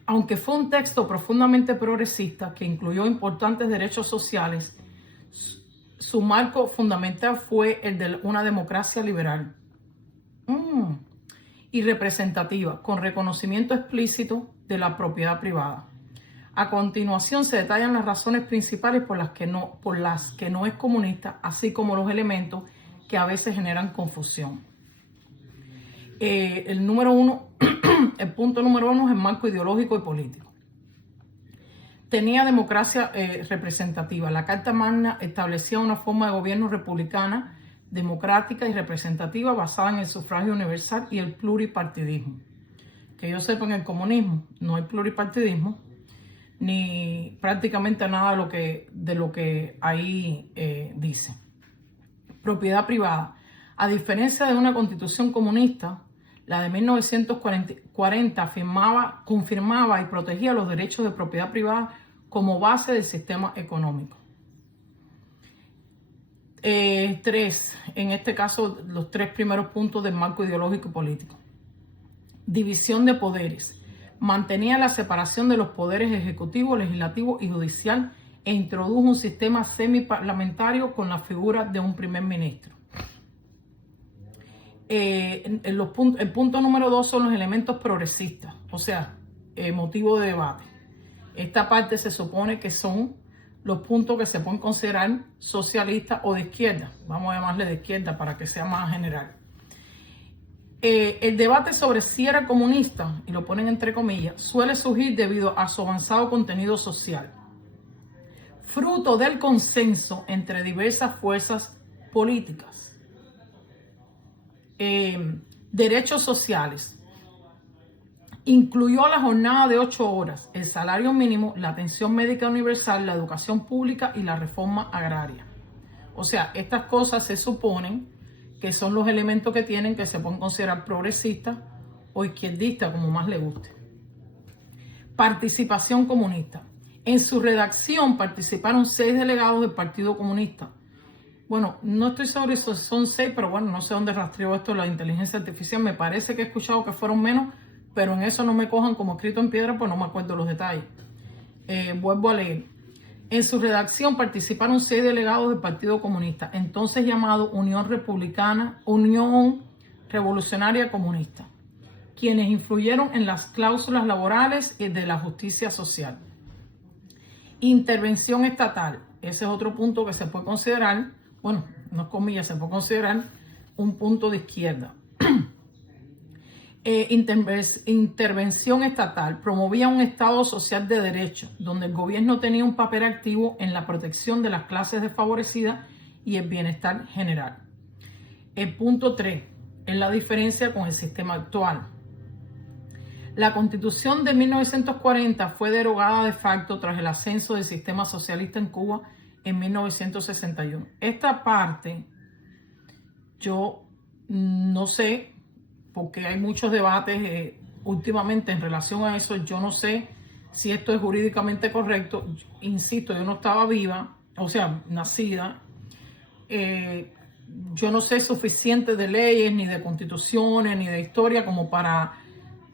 Aunque fue un texto profundamente progresista que incluyó importantes derechos sociales, su marco fundamental fue el de una democracia liberal y representativa, con reconocimiento explícito de la propiedad privada. A continuación se detallan las razones principales por las que no es comunista, así como los elementos que a veces generan confusión. El punto número 1 es el marco ideológico y político. Tenía democracia representativa. La Carta Magna establecía una forma de gobierno republicana, democrática y representativa basada en el sufragio universal y el pluripartidismo. Que yo sepa, en el comunismo no hay pluripartidismo, ni prácticamente nada de lo que ahí dice. Propiedad privada. A diferencia de una constitución comunista, la de 1940 confirmaba y protegía los derechos de propiedad privada como base del sistema económico. 3, en este caso, los 3 primeros puntos del marco ideológico y político. División de poderes. Mantenía la separación de los poderes ejecutivo, legislativo y judicial e introdujo un sistema semiparlamentario con la figura de un primer ministro. El punto número 2 son los elementos progresistas, o sea, motivo de debate. Esta parte se supone que son los puntos que se pueden considerar socialistas o de izquierda. Vamos a llamarle de izquierda para que sea más general. El debate sobre si era comunista, y lo ponen entre comillas, suele surgir debido a su avanzado contenido social, fruto del consenso entre diversas fuerzas políticas. Derechos sociales. Incluyó la jornada de 8 horas, el salario mínimo, la atención médica universal, la educación pública y la reforma agraria. O sea, estas cosas se suponen que son los elementos que se pueden considerar progresistas o izquierdistas, como más le guste. Participación comunista. En su redacción participaron 6 delegados del Partido Comunista. Bueno, no estoy seguro si son 6, pero bueno, no sé dónde rastreó esto la inteligencia artificial. Me parece que he escuchado que fueron menos, pero en eso no me cojan como escrito en piedra, pues no me acuerdo los detalles. Vuelvo a leer. En su redacción participaron 6 delegados del Partido Comunista, entonces llamado Unión Revolucionaria Comunista, quienes influyeron en las cláusulas laborales y de la justicia social. Intervención estatal. Ese es otro punto que se puede considerar, bueno, no es comillas, se puede considerar un punto de izquierda. Intervención estatal. Promovía un Estado social de derecho, donde el gobierno tenía un papel activo en la protección de las clases desfavorecidas y el bienestar general. El punto 3 es la diferencia con el sistema actual. La Constitución de 1940 fue derogada de facto tras el ascenso del sistema socialista en Cuba en 1961. Esta parte yo no sé, porque hay muchos debates últimamente en relación a eso. Yo no sé si esto es jurídicamente correcto. Insisto, yo no estaba viva, o sea, nacida. Yo no sé suficiente de leyes, ni de constituciones, ni de historia como para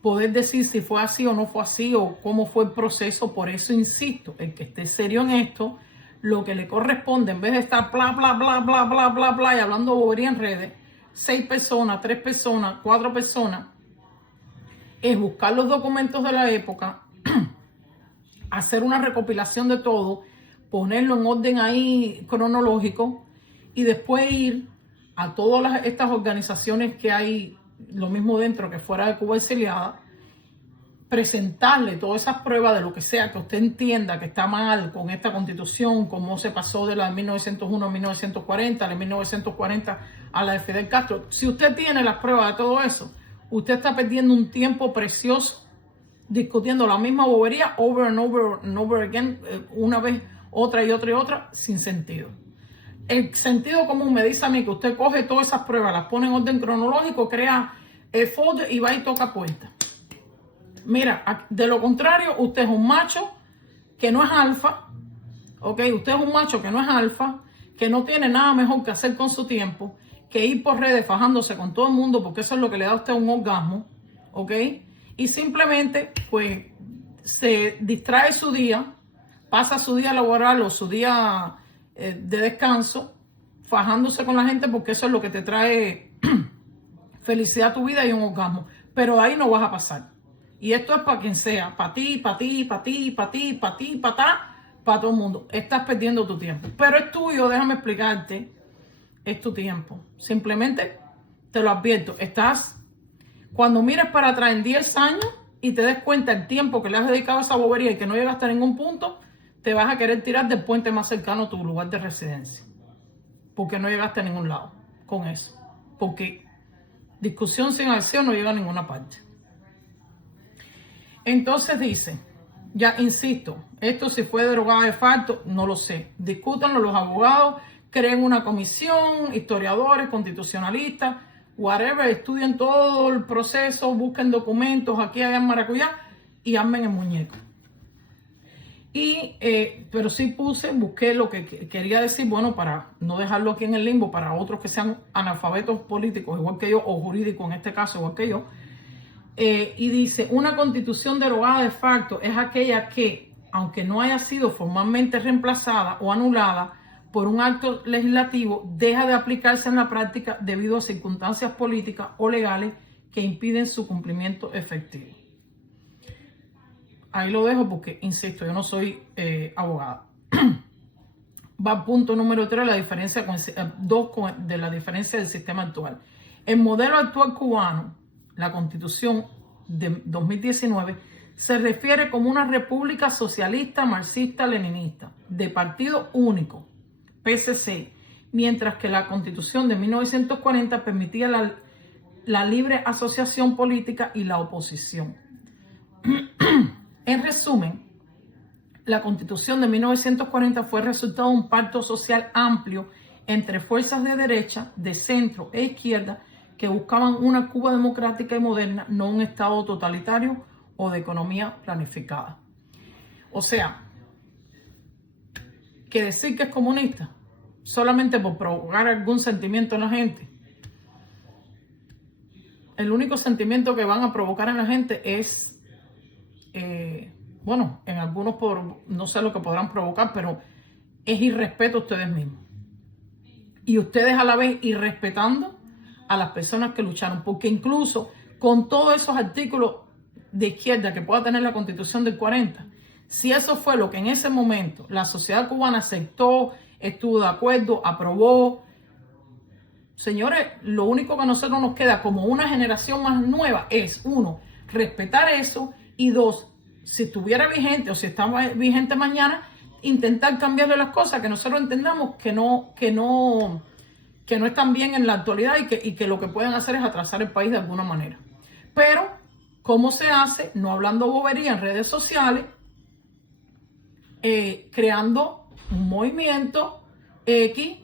poder decir si fue así o no fue así, o cómo fue el proceso. Por eso insisto, el que esté serio en esto, lo que le corresponde, en vez de estar bla, bla, bla, bla, bla, bla, bla, y hablando bobería en redes, 6 personas, 3 personas, 4 personas, es buscar los documentos de la época, hacer una recopilación de todo, ponerlo en orden ahí cronológico, y después ir a todas estas organizaciones que hay, lo mismo dentro que fuera de Cuba exiliada, presentarle todas esas pruebas de lo que sea que usted entienda que está mal con esta constitución, cómo se pasó de la de 1901 a 1940, de 1940 a la de Fidel Castro. Si usted tiene las pruebas de todo eso, usted está perdiendo un tiempo precioso discutiendo la misma bobería over and over and over again, una vez, otra y otra y otra, sin sentido. El sentido común me dice a mí que usted coge todas esas pruebas, las pone en orden cronológico, crea el folder y va y toca puerta. Mira, de lo contrario, usted es un macho que no es alfa, ¿ok? Usted es un macho que no es alfa, que no tiene nada mejor que hacer con su tiempo, que ir por redes fajándose con todo el mundo, porque eso es lo que le da a usted un orgasmo, ¿ok? Y simplemente, pues, se distrae su día, pasa su día laboral o su día de descanso, fajándose con la gente, porque eso es lo que te trae felicidad a tu vida y un orgasmo. Pero ahí no vas a pasar. Y esto es para quien sea, para ti, para ti, para ti, para ti, para ti, para todo el mundo. Estás perdiendo tu tiempo. Pero es tuyo, déjame explicarte, es tu tiempo. Simplemente te lo advierto, cuando mires para atrás en 10 años y te des cuenta el tiempo que le has dedicado a esa bobería y que no llegaste a ningún punto, te vas a querer tirar del puente más cercano a tu lugar de residencia. Porque no llegaste a ningún lado con eso. Porque discusión sin acción no llega a ninguna parte. Entonces dice, ya insisto, esto si fue derogado de facto, no lo sé. Discútanlo los abogados, creen una comisión, historiadores, constitucionalistas, whatever, estudien todo el proceso, busquen documentos aquí, allá en maracuyá y armen el muñeco. Pero sí busqué lo que quería decir, bueno, para no dejarlo aquí en el limbo, para otros que sean analfabetos políticos, igual que yo, o jurídicos en este caso, igual que yo. Y dice, una constitución derogada de facto es aquella que, aunque no haya sido formalmente reemplazada o anulada por un acto legislativo, deja de aplicarse en la práctica debido a circunstancias políticas o legales que impiden su cumplimiento efectivo. Ahí lo dejo porque, insisto, yo no soy abogada. Va al punto número 3, la diferencia de la diferencia del sistema actual. El modelo actual cubano, la Constitución de 2019, se refiere como una república socialista, marxista, leninista, de partido único, PSC, mientras que la Constitución de 1940 permitía la libre asociación política y la oposición. En resumen, la Constitución de 1940 fue resultado de un pacto social amplio entre fuerzas de derecha, de centro e izquierda que buscaban una Cuba democrática y moderna, no un Estado totalitario o de economía planificada. O sea, que decir que es comunista solamente por provocar algún sentimiento en la gente. El único sentimiento que van a provocar en la gente es, bueno, en algunos no sé lo que podrán provocar, pero es irrespeto a ustedes mismos. Y ustedes a la vez irrespetando a las personas que lucharon, porque incluso con todos esos artículos de izquierda que pueda tener la Constitución del 40, Si eso fue lo que en ese momento la sociedad cubana aceptó, estuvo de acuerdo, aprobó, señores, lo único que a nosotros nos queda como una generación más nueva es, uno, respetar eso, y dos, si estuviera vigente o si está vigente mañana, intentar cambiarle las cosas que nosotros entendamos que no están bien en la actualidad y que lo que pueden hacer es atrasar el país de alguna manera. Pero, ¿cómo se hace? No hablando bobería en redes sociales, creando un movimiento X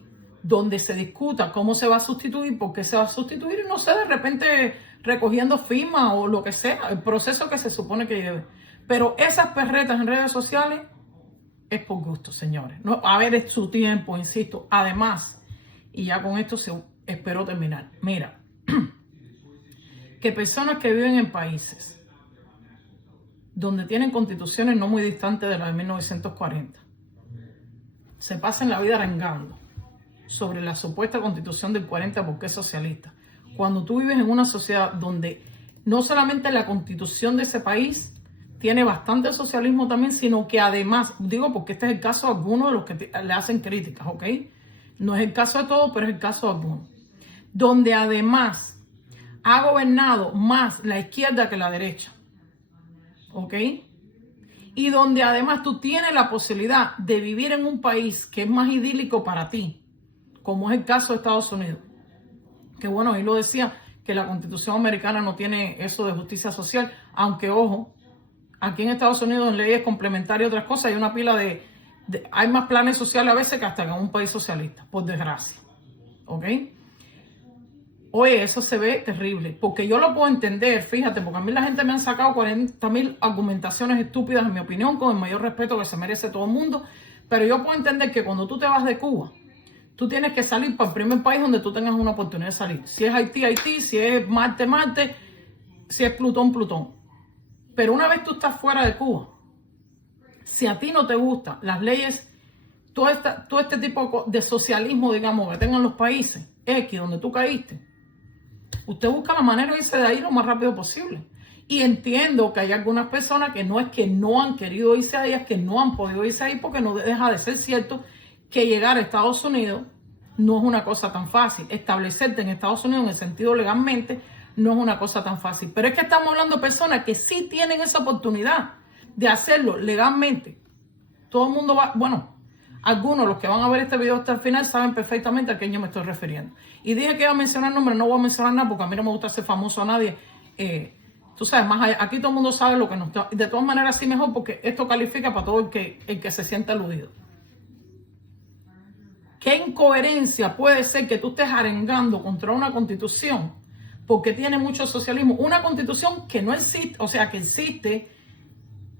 donde se discuta cómo se va a sustituir, por qué se va a sustituir, y no sé, de repente recogiendo firmas o lo que sea, el proceso que se supone que lleve. Pero esas perretas en redes sociales es por gusto, señores. No, a ver, es su tiempo, insisto. Además, y ya con esto espero terminar. Mira, que personas que viven en países donde tienen constituciones no muy distantes de las de 1940 se pasen la vida arengando sobre la supuesta constitución del 40 porque es socialista. Cuando tú vives en una sociedad donde no solamente la constitución de ese país tiene bastante socialismo también, sino que además, digo porque este es el caso de algunos de los que le hacen críticas, ¿ok? No es el caso de todos, pero es el caso de algunos. Donde además ha gobernado más la izquierda que la derecha, ¿ok? Y donde además tú tienes la posibilidad de vivir en un país que es más idílico para ti, como es el caso de Estados Unidos. Que bueno, ahí lo decía, que la Constitución americana no tiene eso de justicia social, aunque ojo, aquí en Estados Unidos en leyes complementarias y otras cosas hay una pila hay más planes sociales a veces que hasta en un país socialista, por desgracia. ¿Ok? Oye, eso se ve terrible, porque yo lo puedo entender, fíjate, porque a mí la gente me han sacado 40.000 argumentaciones estúpidas, en mi opinión, con el mayor respeto que se merece todo el mundo, pero yo puedo entender que cuando tú te vas de Cuba, tú tienes que salir para el primer país donde tú tengas una oportunidad de salir. Si es Haití, Haití, si es Marte, Marte, si es Plutón, Plutón. Pero una vez tú estás fuera de Cuba, si a ti no te gustan las leyes, todo este tipo de socialismo, digamos, que tengan los países X, donde tú caíste, usted busca la manera de irse de ahí lo más rápido posible. Y entiendo que hay algunas personas que no es que no han querido irse a ellas, que no han podido irse ahí, porque no deja de ser cierto que llegar a Estados Unidos no es una cosa tan fácil. Establecerte en Estados Unidos en el sentido legalmente no es una cosa tan fácil. Pero es que estamos hablando de personas que sí tienen esa oportunidad de hacerlo legalmente. Todo el mundo va, bueno, algunos, los que van a ver este video hasta el final, saben perfectamente a quién yo me estoy refiriendo. Y dije que iba a mencionar nombres, no voy a mencionar nada porque a mí no me gusta ser famoso a nadie. Tú sabes, más allá, aquí todo el mundo sabe lo que nos está. De todas maneras, sí mejor porque esto califica para todo el que se sienta aludido. ¿Qué incoherencia puede ser que tú estés arengando contra una constitución porque tiene mucho socialismo? Una constitución que no existe, o sea, que existe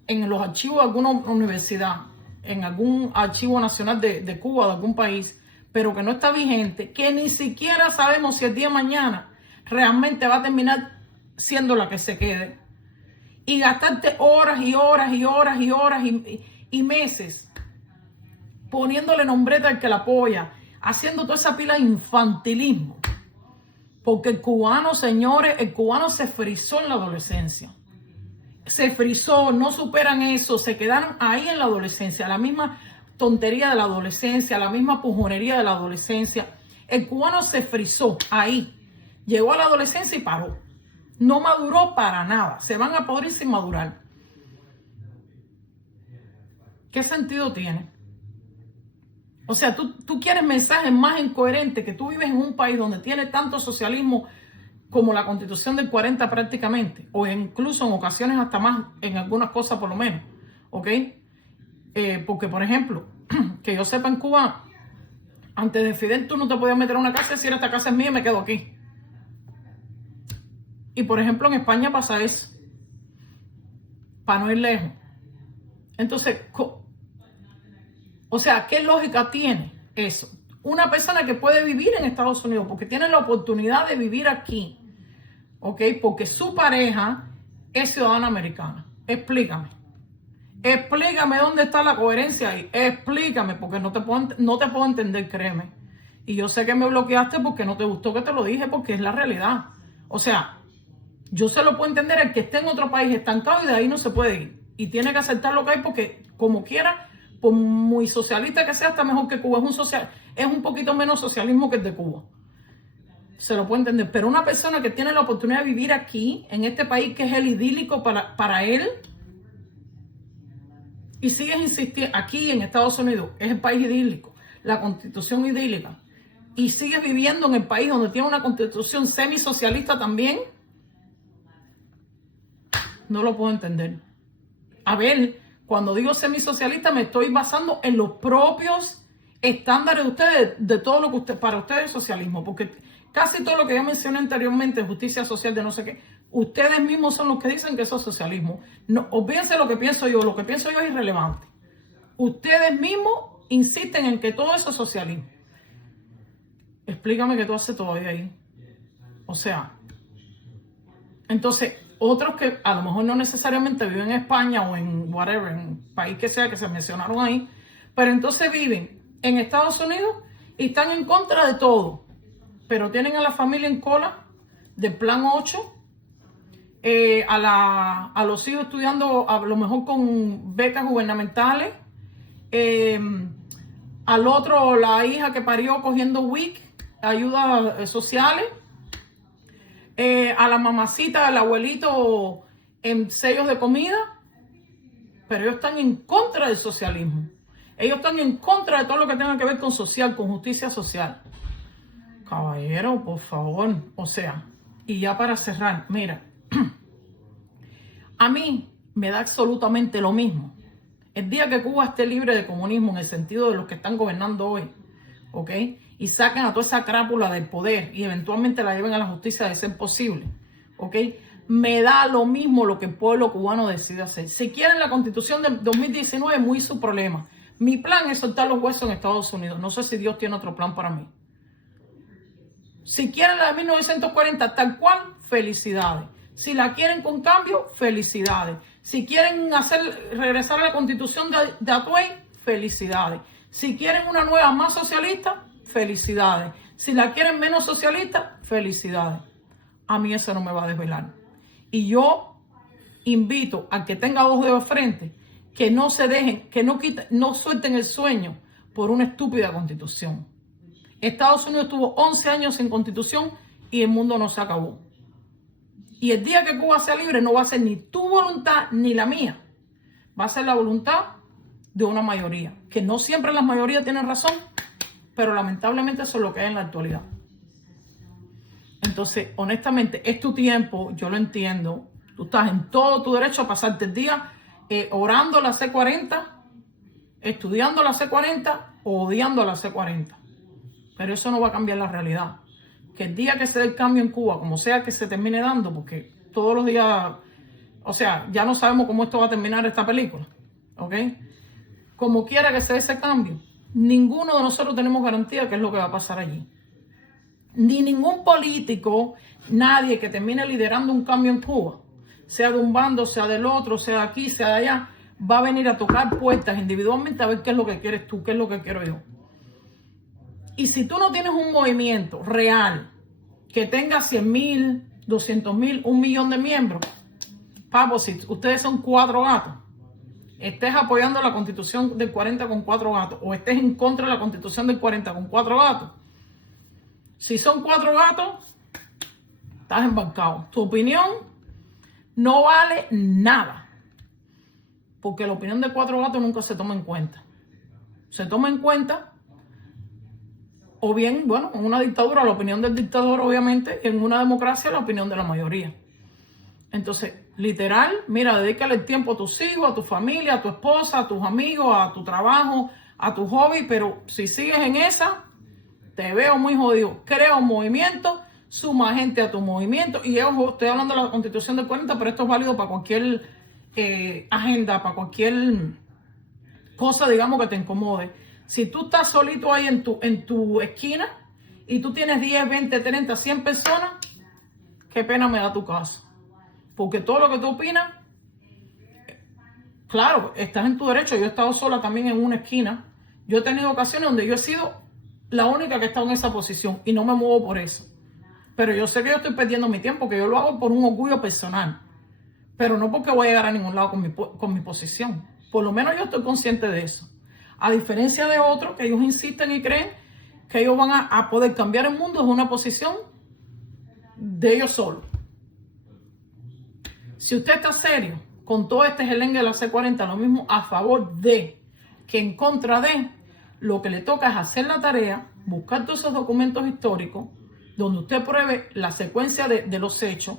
en los archivos de alguna universidad, en algún archivo nacional de Cuba, de algún país, pero que no está vigente, que ni siquiera sabemos si el día de mañana realmente va a terminar siendo la que se quede. Y gastarte horas y horas y horas y horas y meses poniéndole nombreta al que la apoya, haciendo toda esa pila de infantilismo. Porque el cubano, señores, el cubano se frizó en la adolescencia. Se frizó, no superan eso, se quedaron ahí en la adolescencia, la misma tontería de la adolescencia, la misma pujonería de la adolescencia. El cubano se frizó ahí, llegó a la adolescencia y paró. No maduró para nada, se van a podrir sin madurar. ¿Qué sentido tiene? O sea, tú quieres mensajes más incoherentes, que tú vives en un país donde tiene tanto socialismo como la Constitución del 40 prácticamente, o incluso en ocasiones hasta más, en algunas cosas por lo menos, ¿ok? Porque, por ejemplo, que yo sepa, en Cuba, antes de Fidel tú no te podías meter a una casa y decir, esta casa es mía y me quedo aquí. Y, por ejemplo, en España pasa eso, para no ir lejos. Entonces, o sea, ¿qué lógica tiene eso? Una persona que puede vivir en Estados Unidos porque tiene la oportunidad de vivir aquí, ¿ok? Porque su pareja es ciudadana americana. Explícame. Explícame dónde está la coherencia ahí. Explícame, porque no te puedo entender, créeme. Y yo sé que me bloqueaste porque no te gustó que te lo dije, porque es la realidad. O sea, yo se lo puedo entender el que esté en otro país estancado y de ahí no se puede ir. y tiene que aceptar lo que hay porque como quiera, por muy socialista que sea, está mejor que Cuba. Es un poquito menos socialismo que el de Cuba. Se lo puede entender. Pero una persona que tiene la oportunidad de vivir aquí, en este país que es el idílico para él, y sigues insistiendo, aquí en Estados Unidos es el país idílico, la constitución idílica, y sigues viviendo en el país donde tiene una constitución semisocialista también, no lo puedo entender. A ver, cuando digo semisocialista me estoy basando en los propios estándares de ustedes, de todo lo que para ustedes es socialismo, porque casi todo lo que yo mencioné anteriormente, justicia social de no sé qué, ustedes mismos son los que dicen que eso es socialismo. No, olvídense lo que pienso yo es irrelevante. Ustedes mismos insisten en que todo eso es socialismo. Explícame qué tú haces todavía ahí. O sea, entonces, otros que a lo mejor no necesariamente viven en España o en whatever, en país que sea que se mencionaron ahí, pero entonces viven en Estados Unidos y están en contra de todo, pero tienen a la familia en cola del plan 8, a los hijos estudiando a lo mejor con becas gubernamentales, al otro la hija que parió cogiendo WIC, ayudas sociales, a la mamacita, al abuelito en sellos de comida, pero ellos están en contra del socialismo. Ellos están en contra de todo lo que tenga que ver con social, con justicia social. Caballero, por favor. O sea, y ya para cerrar, mira, a mí me da absolutamente lo mismo. El día que Cuba esté libre de comunismo en el sentido de los que están gobernando hoy, ¿ok? Y saquen a toda esa crápula del poder y eventualmente la lleven a la justicia de ser posible, ¿ok? Me da lo mismo lo que el pueblo cubano decide hacer. Si quieren la constitución de 2019, muy su problema. Mi plan es soltar los huesos en Estados Unidos. No sé si Dios tiene otro plan para mí. Si quieren la de 1940 tal cual, felicidades. Si la quieren con cambio, felicidades. Si quieren regresar a la constitución de Atuey, felicidades. Si quieren una nueva más socialista, felicidades. Si la quieren menos socialista, felicidades. A mí eso no me va a desvelar. Y yo invito a que tenga dos dedos de frente, que no se dejen, que no suelten el sueño por una estúpida constitución. Estados Unidos tuvo 11 años sin constitución y el mundo no se acabó. Y el día que Cuba sea libre no va a ser ni tu voluntad ni la mía. Va a ser la voluntad de una mayoría. Que no siempre las mayorías tienen razón, pero lamentablemente eso es lo que hay en la actualidad. Entonces, honestamente, es tu tiempo, yo lo entiendo. Tú estás en todo tu derecho a pasarte el día orando la C40, estudiando la C40 o odiando la C40. Pero eso no va a cambiar la realidad. Que el día que se dé el cambio en Cuba, como sea que se termine dando, porque todos los días, o sea, ya no sabemos cómo esto va a terminar esta película, ¿ok? Como quiera que se dé ese cambio, ninguno de nosotros tenemos garantía de qué es lo que va a pasar allí. Ni ningún político, nadie que termine liderando un cambio en Cuba, sea de un bando, sea del otro, sea de aquí, sea de allá, va a venir a tocar puertas individualmente a ver qué es lo que quieres tú, qué es lo que quiero yo. Y si tú no tienes un movimiento real que tenga 100,000, 200,000, 1,000,000 de miembros, papo, si ustedes son 4 gatos, estés apoyando la constitución del 40 con 4 gatos o estés en contra de la constitución del 40 con 4 gatos, si son 4 gatos, estás embarcado. Tu opinión no vale nada, porque la opinión de 4 gatos nunca se toma en cuenta. Se toma en cuenta, o bien, bueno, en una dictadura la opinión del dictador, obviamente, y en una democracia la opinión de la mayoría. Entonces, literal, mira, dedícale el tiempo a tus hijos, a tu familia, a tu esposa, a tus amigos, a tu trabajo, a tu hobby, pero si sigues en esa, te veo muy jodido. Crea un movimiento, suma gente a tu movimiento, y yo estoy hablando de la Constitución del 40, pero esto es válido para cualquier agenda, para cualquier cosa, digamos, que te incomode. Si tú estás solito ahí en tu esquina y tú tienes 10, 20, 30, 100 personas, qué pena me da tu caso. Porque todo lo que tú opinas, claro, estás en tu derecho. Yo he estado sola también en una esquina. Yo he tenido ocasiones donde yo he sido la única que ha estado en esa posición y no me muevo por eso. Pero yo sé que yo estoy perdiendo mi tiempo, que yo lo hago por un orgullo personal. pero no porque voy a llegar a ningún lado con mi posición. Por lo menos yo estoy consciente de eso. A diferencia de otros que ellos insisten y creen que ellos van a poder cambiar el mundo desde una posición de ellos solos. Si usted está serio con todo este gelengue de la C40, lo mismo a favor de que en contra de, lo que le toca es hacer la tarea, buscar todos esos documentos históricos donde usted pruebe la secuencia de los hechos,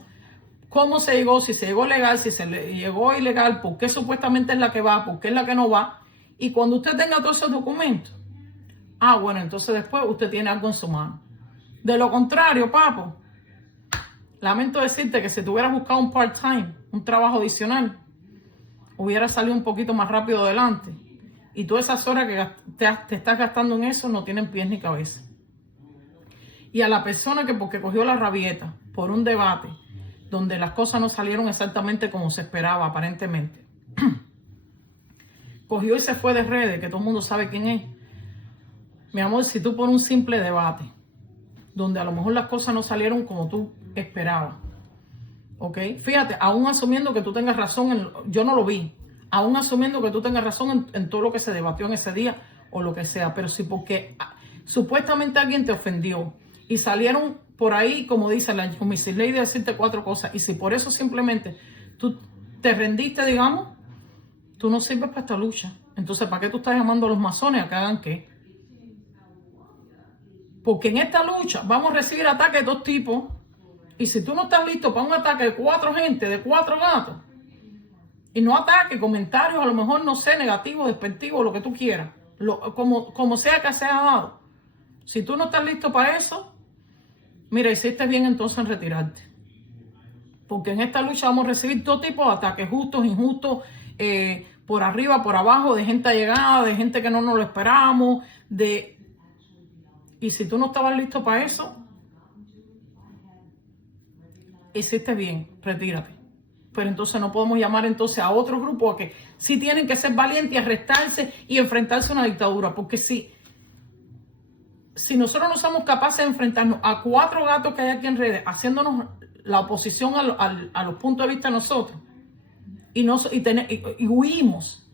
cómo se llegó, si se llegó legal, si se llegó ilegal, por qué supuestamente es la que va, por qué es la que no va. Y cuando usted tenga todos esos documentos, bueno, entonces después usted tiene algo en su mano. De lo contrario, papo, lamento decirte que si te hubieras buscado un part-time, un trabajo adicional, hubiera salido un poquito más rápido adelante. Y todas esas horas que te estás gastando en eso no tienen pies ni cabeza. Y a la persona que porque cogió la rabieta por un debate donde las cosas no salieron exactamente como se esperaba aparentemente, cogió y se fue de redes, que todo el mundo sabe quién es. Mi amor, si tú por un simple debate donde a lo mejor las cosas no salieron como tú esperabas, ¿ok? Fíjate, aún asumiendo que tú tengas razón, yo no lo vi, aún asumiendo que tú tengas razón en todo lo que se debatió en ese día o lo que sea, pero sí porque supuestamente alguien te ofendió y salieron por ahí, como dice la Mrs. Lady, decirte 4 cosas, y si por eso simplemente tú te rendiste, digamos, tú no sirves para esta lucha. Entonces, ¿para qué tú estás llamando a los masones a que hagan qué? Porque en esta lucha vamos a recibir ataques de 2 tipos, y si tú no estás listo para un ataque de 4 gente, de 4 gatos, y no ataque, comentarios a lo mejor, no sé, negativos, despectivos, lo que tú quieras, como sea que sea dado. Si tú no estás listo para eso, mira, hiciste bien entonces en retirarte. Porque en esta lucha vamos a recibir todo tipo de ataques, justos, injustos, por arriba, por abajo, de gente allegada, de gente que no nos lo esperábamos, y si tú no estabas listo para eso, hiciste bien, retírate. Pero entonces no podemos llamar entonces a otro grupo a que sí tienen que ser valientes y arrestarse y enfrentarse a una dictadura. Porque si nosotros no somos capaces de enfrentarnos a 4 gatos que hay aquí en redes, haciéndonos la oposición a los puntos de vista de nosotros, y huimos,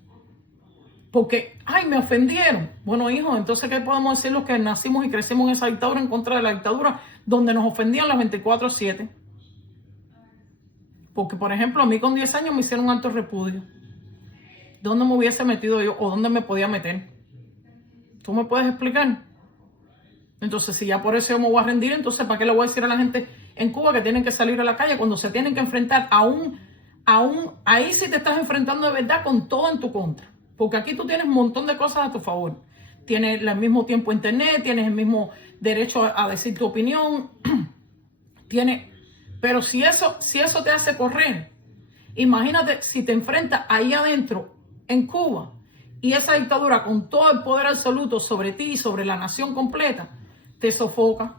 porque, me ofendieron. Bueno, hijos, entonces, ¿qué podemos decir los que nacimos y crecimos en esa dictadura, en contra de la dictadura, donde nos ofendían las 24/7? Porque, por ejemplo, a mí con 10 años me hicieron un alto repudio. ¿Dónde me hubiese metido yo o dónde me podía meter? ¿Tú me puedes explicar? Entonces, si ya por eso yo me voy a rendir, entonces, ¿para qué le voy a decir a la gente en Cuba que tienen que salir a la calle cuando se tienen que enfrentar ahí sí te estás enfrentando de verdad con todo en tu contra? Porque aquí tú tienes un montón de cosas a tu favor. Tienes el mismo tiempo internet, tienes el mismo derecho a decir tu opinión. Pero si eso te hace correr, imagínate si te enfrentas ahí adentro en Cuba y esa dictadura con todo el poder absoluto sobre ti y sobre la nación completa te sofoca.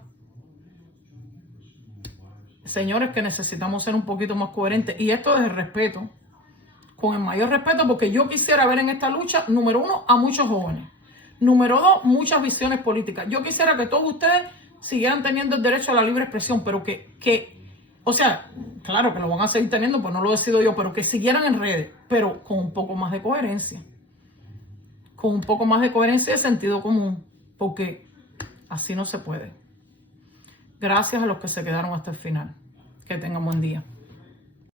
Señores, que necesitamos ser un poquito más coherentes, y esto es el respeto, con el mayor respeto, porque yo quisiera ver en esta lucha, número 1, a muchos jóvenes, número 2, muchas visiones políticas. Yo quisiera que todos ustedes siguieran teniendo el derecho a la libre expresión, pero o sea, claro que lo van a seguir teniendo, pues no lo decido yo, pero que siguieran en redes, pero con un poco más de coherencia. Con un poco más de coherencia y sentido común, porque así no se puede. Gracias a los que se quedaron hasta el final. Que tengan buen día.